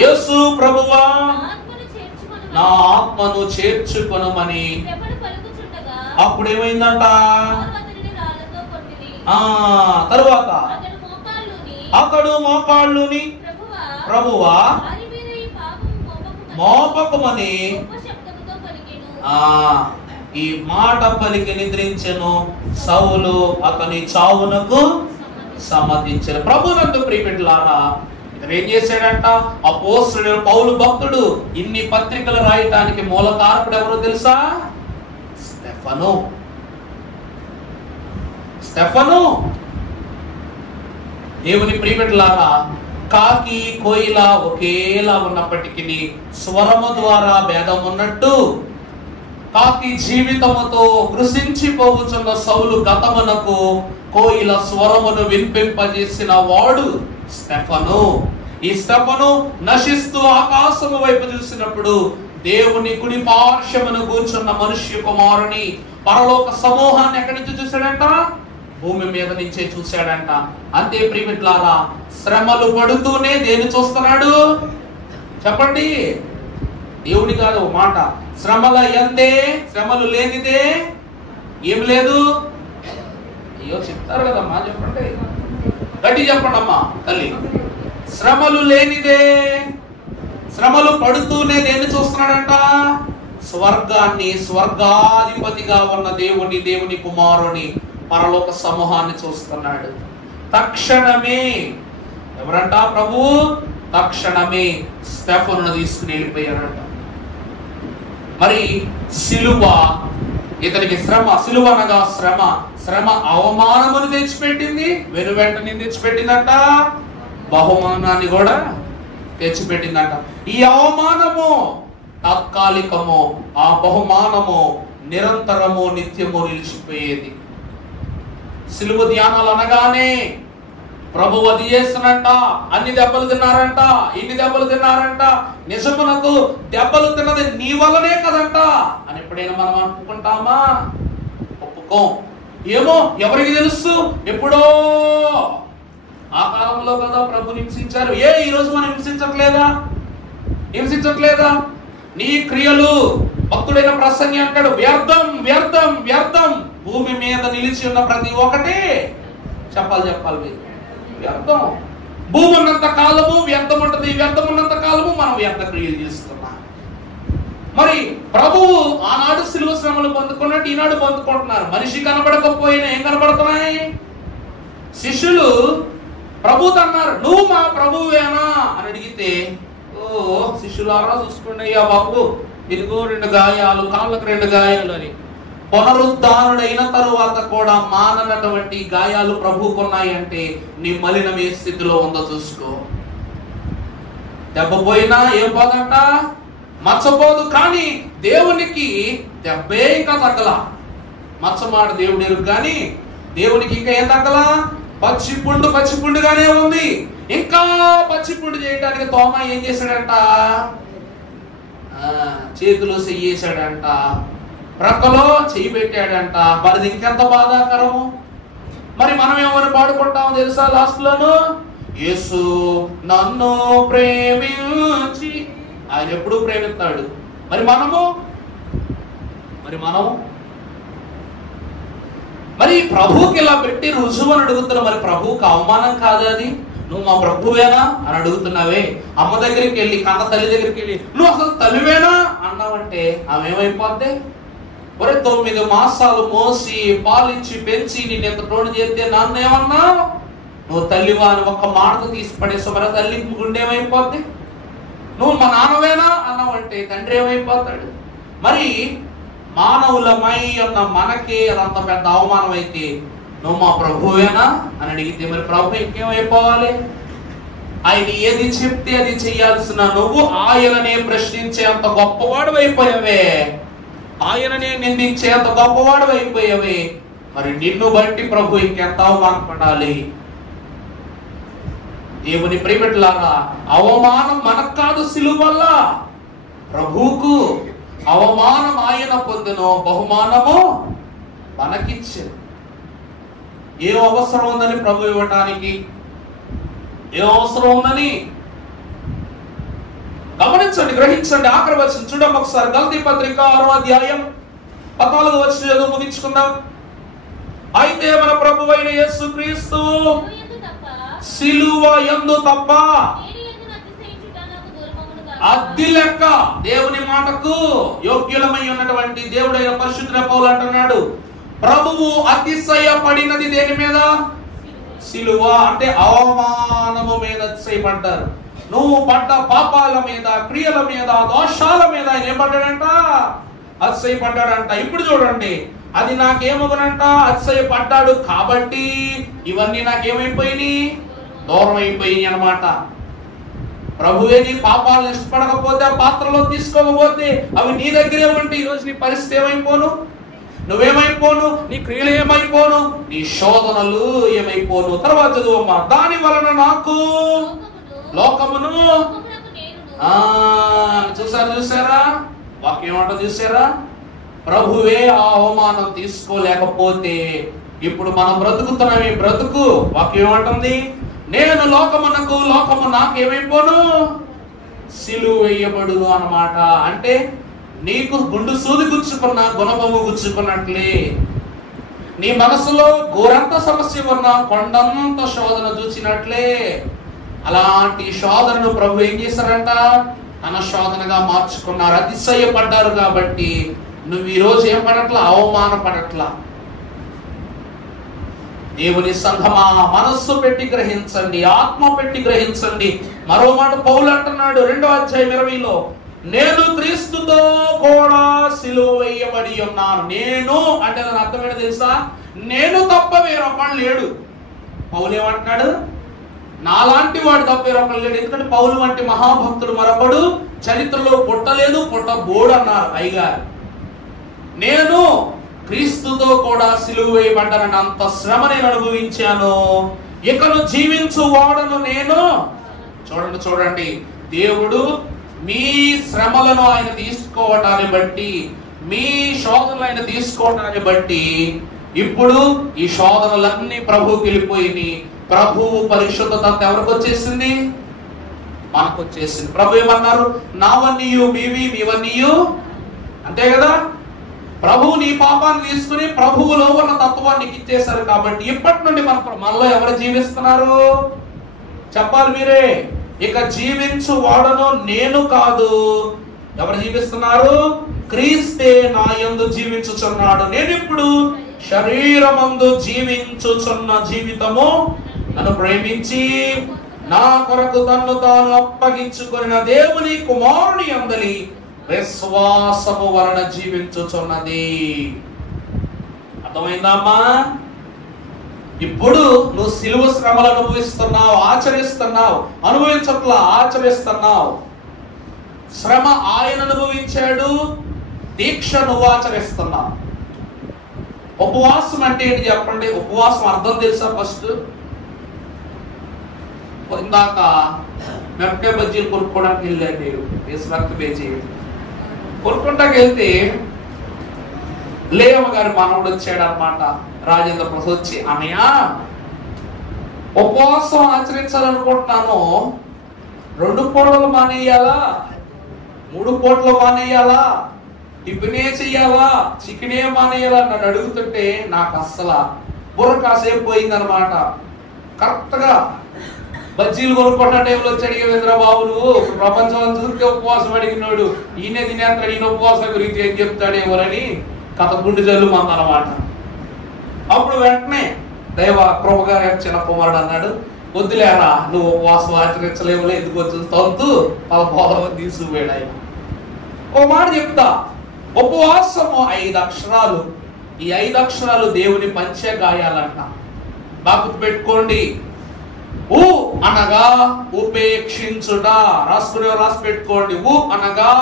యేసు ప్రభువా నా ఆత్మను చేర్చుకొనమని. అప్పుడు ఏమైందంట? తరువాత అతడు మోకాళ్ళుని ప్రభువా మోపకమని ఈ మాట పలికి నిద్రించెను. సౌలు అతని చావునకు సమ్మతించారు. ప్రభునందు ప్రియబిడ్డలారా, ఇతను ఏం చేశాడంట? అపోస్తలుడైన పౌలు భక్తుడు. ఇన్ని పత్రికలు రాయటానికి మూల కారకుడు ఎవరో తెలుసా? స్టెఫను. దేవుని ప్రియబిడ్డలారా, కాకి కోయిల ఒకేలా ఉన్నప్పటికీ స్వరము ద్వారా భేదం ఉన్నట్టు, కాకి జీవితముతో కృషించిపోవచ్చున్న సౌలు గతమునకు కోయిల స్వరమును వినిపింపజేసిన వాడు స్టెఫను. ఈ స్టెఫను నశిస్తూ ఆకాశము వైపు చూసినప్పుడు దేవుని కుడి పార్శ్వమును కూర్చున్న మనుష్య కుమారుని పరలోక సమూహాన్ని ఎక్కడి నుంచి చూశాడంట? భూమి మీద నుంచే చూశాడంట. అంతే ప్రియమిత్రులారా, శ్రమలు పడుతూనే దేని చూస్తున్నాడు చెప్పండి? దేవుని కాదు మాట. శ్రమల ఎందే, శ్రమలు లేనిదే ఏమి లేదు. అయ్యో చెప్తారు కదమ్మా, చెప్పండి, గట్టి చెప్పండి అమ్మా తల్లి. శ్రమలు లేనిదే, శ్రమలు పడుతూనే దేన్ని చూస్తున్నాడంట? స్వర్గాన్ని, స్వర్గాధిపతిగా ఉన్న దేవుని కుమారుని పరలోక సమూహాన్ని చూస్తున్నాడు. తక్షణమే ఎవరంట? ప్రభు తక్షణమే స్టెఫనును తీసుకుని వెళ్ళిపోయారంట. మరి సిలువ ఇతనికి శ్రమ, సిలువ అనగా శ్రమ. శ్రమ అవమానమును తెచ్చిపెట్టింది, వెను వెంటనే తెచ్చిపెట్టిందంట. బహుమానాన్ని కూడా తెచ్చిపెట్టిందంట. ఈ అవమానము తాత్కాలికము, ఆ బహుమానము నిరంతరము నిత్యము నిలిచిపోయేది. సిలువ ధ్యానాలు అనగానే ప్రభు అది చేస్తున్నంట. అన్ని దెబ్బలు తిన్నారంట, ఇన్ని దెబ్బలు తిన్నారంట. నిజమునకు దెబ్బలు తిన్నది నీ వల్లనే కదంట అని ఎప్పుడైనా మనం అనుకుంటామా? ఒప్పుకోం. ఏమో ఎవరికి తెలుసు, ఎప్పుడో ఆ కాలంలో కదా ప్రభు హింసించారు. ఈ రోజు మనం హింసించట్లేదా? నీ క్రియలు, భక్తుడైన ప్రసంగి అంటాడు, వ్యర్థం వ్యర్థం వ్యర్థం. భూమి మీద నిలిచి ఉన్న ప్రతి ఒక్కటి చెప్పాలి వ్యర్థం. భూమి ఉన్నంత కాలము వ్యర్థం ఉంటుంది. వ్యర్థం ఉన్నంత కాలము మనం వ్యర్థ క్రియలు చేస్తున్నాం. మరి ప్రభువు ఆనాడు సిలువ శ్రమలు పొందుకున్నట్టు ఈనాడు పొందుకుంటున్నారు. మనిషి కనబడకపోయినా ఏం కనబడుతున్నాయి? శిష్యులు ప్రభుతో అన్నారు, నువ్వు మా ప్రభువేనా అని అడిగితే, శిష్యులారా చూసుకోండి అయ్యా బాబు, ఇదిగో 2 గాయాలు, కాళ్ళకు 2 గాయాలు అని. పునరుద్ధానుడైన తరువాత కూడా మాననటువంటి గాయాలు ప్రభువుకున్నాయి అంటే నీ మలినం ఏ స్థితిలో ఉందో చూసుకో. దెబ్బ పోయినా ఏం పోదంట? మచ్చపోదు. కానీ దేవునికి దెబ్బే ఇంకా తగ్గల. మచ్చమాట దేవుడు ఎరుగు, కానీ దేవునికి ఇంకా ఏం తగ్గల? పచ్చిపుండుగానే ఉంది. ఇంకా పచ్చిపుండు చేయడానికి తోమ ఏం చేశాడంట? చేతిలో చెయ్యేశాడంట, ప్రక్కలో చెయ్యి పెట్టాడంట. మరి ఇంకెంత బాధాకరము. మరి మనం ఏమని పాడుకుంటామో తెలుసా? లాస్ట్ లోను, యేసు నన్ను ప్రేమించి. ఆయన ఎప్పుడు ప్రేమిస్తాడు. మరి మనము మరి ప్రభువుకి ఇలా పెట్టి రుజువు అని అడుగుతున్నావు. మరి ప్రభువుకి అవమానం కాదు అది? నువ్వు మా ప్రభువేనా అని అడుగుతున్నావే. అమ్మ దగ్గరికి వెళ్ళి, కన్న తల్లి దగ్గరికి వెళ్ళి, నువ్వు అసలు తల్లివేనా అన్నావంటే ఆమె ఏమైపోద్ది? 9 మాసాలు మోసి పాలిచ్చి పెంచి నేను ఎంత తోడు చేస్తే నన్ను ఏమన్నా నువ్వు తల్లివా అని ఒక్క మాటకు తీసి పడేస్తావు. మరి తల్లి గుండెమైపోద్ది? నువ్వు మా నాన్నవేనా అన్నావంటే తండ్రి ఏమైపోతాడు? మరి మానవులమై ఉన్న మనకి అదంత పెద్ద అవమానం అయితే నువ్వు మా ప్రభువేనా అని అడిగితే మరి ప్రభు ఇంకేమైపోవాలి? ఆయన ఏది చెప్తే అది చేయాల్సిన నువ్వు ఆయననే ప్రశ్నించేంత గొప్పవాడు అయిపోయావే, ఆయననే నిందించేంత గొప్పవాడు అయిపోయావే. మరి నిన్ను బట్టి ప్రభు ఇంకెంత అవమానపడాలి? దేవుని ప్రియబిడ్డలారా, అవమానం మనకు కాదు, సిలువ వల్ల ప్రభువుకు అవమానం ఆయన పొందెను, బహుమానము మనకిచ్చారు. ఏ అవసరం ఉందని ప్రభు ఇవ్వటానికి? ఏ అవసరం ఉందని గమనించండి, గ్రహించండి. ఆఖరి వచనం చూడండి ఒకసారి. గలతీ పత్రిక 6వ అధ్యాయం 14వ వచనం చదువు ముగించుకుందాం. అయితే మన ప్రభువైన యేసుక్రీస్తు సిలువ యందు తప్ప అద్ది లెక్క దేవుని మాటకు యోగ్యులమై ఉన్నటువంటి దేవుడైన పరిశుద్ధ పౌలు అంటున్నాడు, ప్రభువు అతిశయపడినది దేని మీద? సిలువ. అంటే అవమానము మీద అతిశయపడ్డారు. నువ్వు పడ్డ పాపాల మీద, క్రియల మీద, దోషాల మీద ఆయన ఏం పడ్డాడంట? అతిశయపడ్డాడంట. ఇప్పుడు చూడండి, అది నాకేమవునంట? అతిశయపడ్డాడు కాబట్టి ఇవన్నీ నాకేమైపోయినాయి? దూరం అయిపోయినాయి అన్నమాట. ప్రభువే నీ పాపాలను ఇష్టపడకపోతే, పాత్రలో తీసుకోకపోతే అవి నీ దగ్గరే ఉంటే ఈరోజు నీ పరిస్థితి ఏమైపోను? నువ్వేమైపోను? నీ క్రియలు ఏమైపోను? నీ శోధనలు ఏమైపోను? తర్వాత చదువమ్మా. దాని వలన నాకు లోకమును చూసారా? వాక్యం ఏమంటో చూసారా? ప్రభువే ఆ అవమానం తీసుకోలేకపోతే ఇప్పుడు మనం బ్రతుకుతున్నాం. ఈ బ్రతుకు వాక్యం ఏమంటుంది? నేను లోకమునకు, లోకము నాకేమైపోను? సిలువ వేయబడును అన్నమాట. అంటే నీకు గుండు సూది గుచ్చుకున్నా గుణపము గుచ్చుకున్నట్లే, నీ మనసులో ఘోరంత సమస్య ఉన్నా కొండంత శోధన చూసినట్లే, అలాంటి శోధనను ప్రభు ఏం చేశారంట? తన శోధనగా మార్చుకున్నారు. అతిశయపడ్డారు కాబట్టి నువ్వు ఈ రోజు ఏం పడట్లా? అవమాన పడట్లా. దేవుని సంఘమా, మనస్సు పెట్టి గ్రహించండి, ఆత్మ పెట్టి గ్రహించండి. మరో మాట పౌలు అంటున్నాడు 2వ అధ్యాయం 20లో, నేను క్రీస్తుతో కూడా సిలువ వేయబడి ఉన్నాను. నేను అంటే దాని అర్థం ఏంటో తెలుసా? నేను తప్ప వేరొకడు లేడు. పౌలు ఏమంటున్నాడు? నాలాంటి వాడు తప్ప వేరొకడు లేడు. ఎందుకంటే పౌలు వంటి మహాభక్తుడు మరొకడు చరిత్రలో పుట్టలేదు, పుట్టబోడు అన్నారు అయ్యగారు. నేను క్రీస్తుతో కూడా సిలువ వేయబడ్డానని అంత శ్రమ నేను అనుభవించాను. ఇకను జీవించు వాడను నేను. చూడండి, దేవుడు మీ శ్రమలను ఆయన తీసుకోవటాన్ని బట్టి, మీ శోధనలు ఆయన తీసుకోవటాన్ని బట్టి ఇప్పుడు ఈ శోధనలన్నీ ప్రభువుకి వెళ్ళిపోయి ప్రభువు పరిశుద్ధత ఎవరికి వచ్చేసింది? మనకు వచ్చేసింది. ప్రభు ఏమన్నారు? నావన్నీయు మీవి, మీవన్నీయు. అంతే కదా? ప్రభువు నీ పాపాన్ని తీసుకుని ప్రభువులో ఉన్న తత్వాన్ని ఇచ్చేశారు. కాబట్టి ఇప్పటి నుండి మనలో ఎవరు జీవిస్తున్నారు? చెప్పాలి మీరే. ఇక జీవించు వాడను నేను కాదు. ఎవరు జీవిస్తున్నారు? క్రీస్తే నా యందు జీవించుచున్నాడు. నేను ఇప్పుడు శరీరమందు జీవించుచున్న జీవితము నన్ను ప్రేమించి నా కొరకు తన్ను తాను అప్పగించుకున్న దేవుని కుమారుని యందలి విశ్వాసము వలన జీవించుచున్నది. అర్థమైందమ్మా? ఇప్పుడు నువ్వు సిలువ శ్రమలు అనుభవిస్తున్నావు, ఆచరిస్తున్నావు. అనుభవించట్లా, ఆచరిస్తున్నావు. శ్రమ ఆయన అనుభవించాడు, దీక్ష నువ్వు ఆచరిస్తున్నావు. ఉపవాసం అంటే ఏంటి చెప్పండి? ఉపవాసం అర్థం తెలుసా? ఫస్ట్ ఇందాక మిరపకాయ బజ్జీలు కొనుక్కోవడానికి వెళ్ళాను నేను. వేసుకు పేచి కొనుక్కుంటాకి వెళ్తే లేయమ్మ గారి మనవుడు వచ్చాడు అనమాట. రాజేంద్ర ప్రసాద్ వచ్చి, అన్నయ్య ఉపవాసం ఆచరించాలనుకుంటున్నాను, 2 పూటలు మానేయాలా, 3 పూటలు మానేయాలా, టిఫినే చెయ్యాలా, చికెనే మానేయాలా నన్ను అడుగుతుంటే నాకు అస్సలు బుర్ర కాసేపు పోయిందనమాట. కరెక్ట్ గా బజ్జీలు కొనుక్కున్న టైంలో వచ్చి అడిగేంద్ర బాబు, నువ్వు ప్రపంచం చూస్తే ఉపవాసం అడిగినాడు, ఈయనే తినేస్తాడు, ఈయన ఉపవాసం గురించి ఏం చెప్తాడేమోనని కథ గుండె జల్లు మందనమాట. అప్పుడు వెంటనే దైవ కృపగారి చిన్న కుమారుడు అన్నాడు, వద్దులేరా నువ్వు ఉపవాసం ఆచరించలేవులే, ఎందుకు వచ్చింది తొద్దు పలపోలం తీసుకుపోయాడు ఆయన. ఓ మాట చెప్తా, ఉపవాసము 5 అక్షరాలు. ఈ 5 అక్షరాలు దేవుని పంచే గాయాలంట. బాగా గుర్తుపెట్టుకోండి. ఊ అనగా ఉపేక్షించుట. రాసి పెట్టుకోండి. ఊ అనగా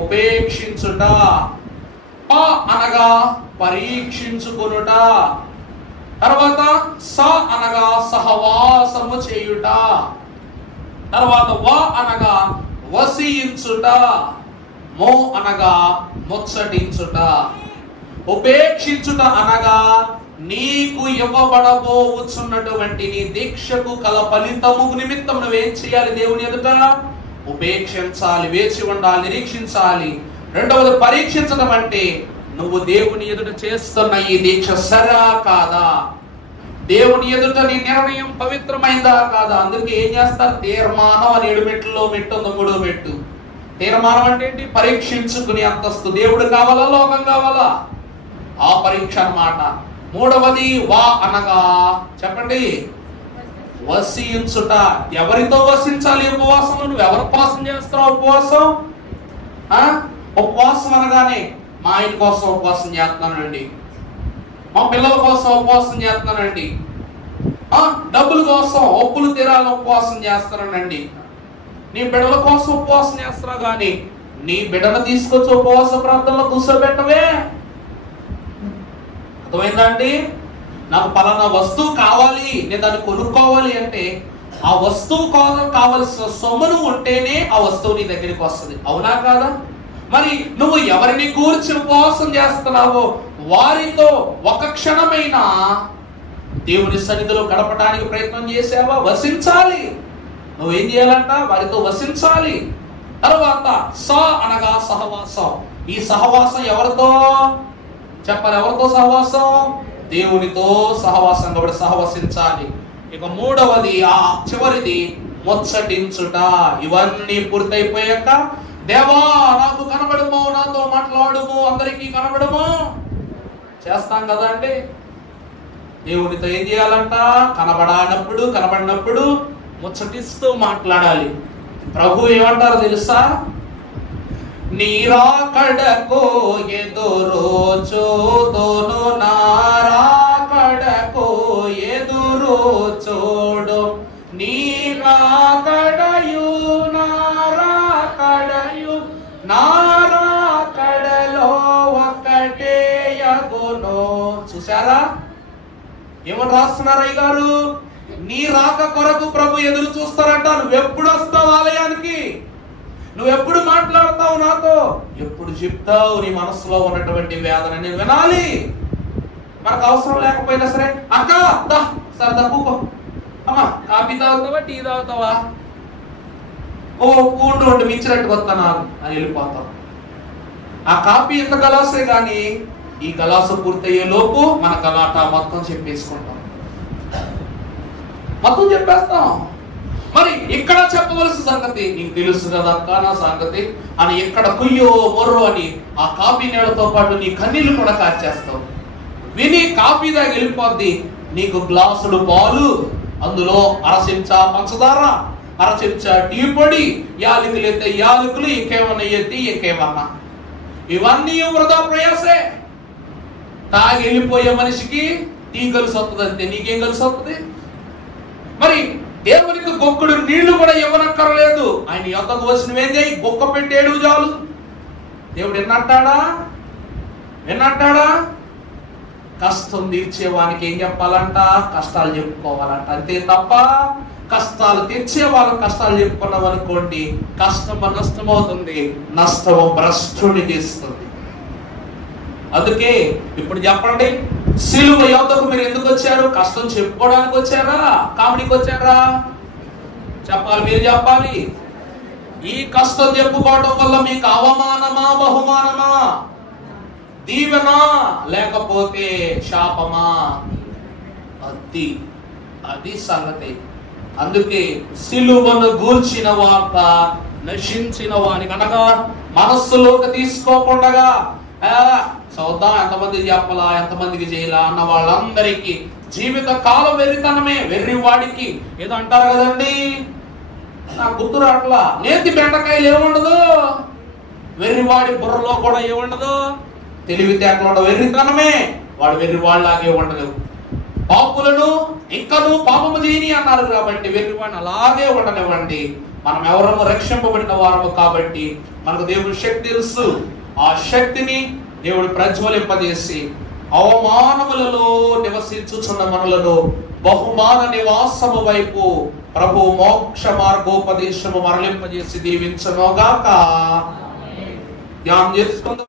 ఉపేక్షించుట. ప అనగా పరీక్షించుకొనుట. తర్వాత స అనగా సహవాసము చేయుట. తర్వాత వ అనగా వసించుట. మో అనగా ముచ్చటించుట. ఉపేక్షించుట అనగా నీకు ఇవ్వబడబోచున్నటువంటి నీ దీక్షకు కల ఫలితము నిమిత్తం నువ్వేం చేయాలి? దేవుని ఎదుట ఉపేక్షించాలి, వేచి ఉండాలి, నిరీక్షించాలి. రెండవది పరీక్షించడం అంటే నువ్వు దేవుని ఎదుట చేస్తున్న ఈ దీక్ష సరా కాదా, దేవుని ఎదుట నీ నిర్ణయం పవిత్రమైందా కాదా. అందుకే ఏం చేస్తారు? తీర్మానం అని 7 మెట్లలో మెట్టు ఉంది, 3వ మెట్టు. తీర్మానం అంటే ఏంటి? పరీక్షించుకుని అంతస్తు. దేవుడు కావాలా, లోకం కావాలా? ఆ పరీక్ష అన్నమాట. మూడవది వా అనగా చెప్పండి, వసించుట. ఎవరితో వసించాలి ఉపవాసం? నువ్వు ఎవరి కోసం చేస్తున్నావు ఉపవాసం? ఉపవాసం అనగానే మా ఆయన కోసం ఉపవాసం చేస్తున్నానండి, మా పిల్లల కోసం ఉపవాసం చేస్తున్నానండి, డబ్బుల కోసం అప్పులు తీరాలని ఉపవాసం చేస్తున్నానండి, నీ బిడ్డల కోసం ఉపవాసం చేస్తున్నా గాని నీ బిడ్డను తీసుకొచ్చి ఉపవాస ప్రాంతంలో కూర్చోబెట్టవే. అర్థమైందండి? నాకు పలానా వస్తువు కావాలి, నేను దాన్ని కొనుక్కోవాలి అంటే ఆ వస్తువు కోసం కావలసిన సొమ్మును ఉంటేనే ఆ వస్తువు నీ దగ్గరికి వస్తుంది. అవునా కాదా? మరి నువ్వు ఎవరిని కూర్చి ఉపవాసం చేస్తున్నావో వారితో ఒక క్షణమైనా దేవుని సన్నిధిలో గడపడానికి ప్రయత్నం చేసావా? వసించాలి. నువ్వేం చేయాలంట? వారితో వసించాలి. తర్వాత స అనగా సహవాసం. ఈ సహవాసం ఎవరితో చెప్పాలి? ఎవరితో సహవాసం? దేవునితో సహవాసం. కాబట్టి సహవసించాలి. ఇక మూడవది, ఆ చివరిది ముచ్చటించుట. ఇవన్నీ పూర్తయిపోయాక దేవా నాకు కనబడము, నాతో మాట్లాడుము, అందరికీ కనబడము చేస్తాం కదా అండి. దేవునితో ఏం చేయాలంట? కనబడినప్పుడు ముచ్చటిస్తూ మాట్లాడాలి. ప్రభు ఏమంటారు తెలుసా? నీరాకడకో ఎదురు చూడును, నారాకడకో ఎదురు చూడు, నీరాకడయు నారాకడయు నారాకడలో ఒకటే యగును. చూసారా ఏమని రాస్తున్నారు అయ్య గారు? నీ రాక కొరకు ప్రభు ఎదురు చూస్తారంట. నువ్వెప్పుడు వస్తావు ఆలయానికి? నువ్వెప్పుడు మాట్లాడతావు నాతో? ఎప్పుడు చెప్తావు నీ మనసులో ఉన్నటువంటి వేదన నేను వినాలి. మనకు అవసరం లేకపోయినా సరే, అక్క సరే తప్పుకో, అమ్మా కాఫీ తాగుతావా, టీ తాగుతావా, ఓ కూండు ఉండి మించినట్టు వస్తాను అని వెళ్ళిపోతాం. ఆ కాఫీ ఇంత గలాసే గాని ఈ గలాసు పూర్తయ్యే లోపు మన గలాటా మొత్తం చెప్పేసుకుంటాం, మొత్తం చెప్పేస్తాం. మరి ఇక్కడ చెప్పవలసిన సంగతి నీకు తెలుసు కదా అక్క నా సంగతి అని ఇక్కడ కుయ్యో మొర్రో అని ఆ కాఫీ నీళ్ళతో పాటు నీ కన్నీళ్లు కూడా కార్చేస్తావు. విని కాఫీ దాకా వెళ్ళిపోద్ది. నీకు గ్లాసుడు పాలు, అందులో అరచెంచా పంచదార, అరచెంచా టీ పొడి, యాలకులు అయితే యాలకులు, ఇంకేమన్నా ఎత్తి ఇంకేమన్నా, ఇవన్నీ వృధా ప్రయాసే. తాగి వెళ్ళిపోయే మనిషికి టీ కలిసి వస్తుంది అంతే, నీకేం కలిసి వస్తుంది? మరి దేవునికి గొక్కుడు నీళ్లు కూడా ఇవ్వనక్కర్లేదు. ఆయన యొక్కకు వచ్చినవేంది? గొక్క పెట్టేడు చాలు. దేవుడు విన్నట్టాడా? కష్టం తీర్చేవానికి ఏం చెప్పాలంట? కష్టాలు చెప్పుకోవాలంట. అంతే తప్ప కష్టాలు తెచ్చే వాళ్ళకి కష్టాలు చెప్పుకున్నాం అనుకోండి, కష్టము నష్టమవుతుంది, నష్టము భ్రష్టుని చేస్తుంది. అందుకే ఇప్పుడు చెప్పండి, సిలువ యోధకు మీరు ఎందుకు వచ్చారు? కష్టం చెప్పుకోవడానికి వచ్చారా? కామెడీకి వచ్చారా? చెప్పాలి, మీరు చెప్పాలి. ఈ కష్టం చెప్పుకోవడం వల్ల మీకు అవమానమా, బహుమానమా, దీవెన లేకపోతే శాపమా? అది సంగతి. అందుకే సిలువను గూర్చిన వార్త నశించిన వానికి అనగా మనస్సులోకి తీసుకోకుండా చూద్దాం ఎంతమందికి చెప్పాలా, ఎంతమందికి చేయాలా అన్న వాళ్ళందరికీ జీవిత కాలం వెర్రితనమే. వెర్రివాడికి ఏదో అంటారు కదండి, నాకు గుర్తు రాట్లా, నేతి బెండకాయలు ఏముండదు, వెర్రివాడి బుర్రలో కూడా ఏముండదు, తెలివితేటలో వెర్రితనమే, వాడు వెర్రివాళ్ళలాగే ఉండదు. పాపులను ఇంకను పాపము చేయని అన్నారు కాబట్టి వెర్రివాడిని అలాగే ఉండనివ్వండి. మనం ఎవరము రక్షింపబడిన వారము కాబట్టి మనకు దేవుని శక్తి తెలుసు. ఆ శక్తిని దేవుడు ప్రజ్వలింపజేసి అవమానములలో నివసించుచున్న మనలను బహుమాన నివాసము వైపు ప్రభు మోక్ష మార్గోపదేశము మరలింపజేసి దీవించునుగాక. ధ్యానం చేసుకుందాం.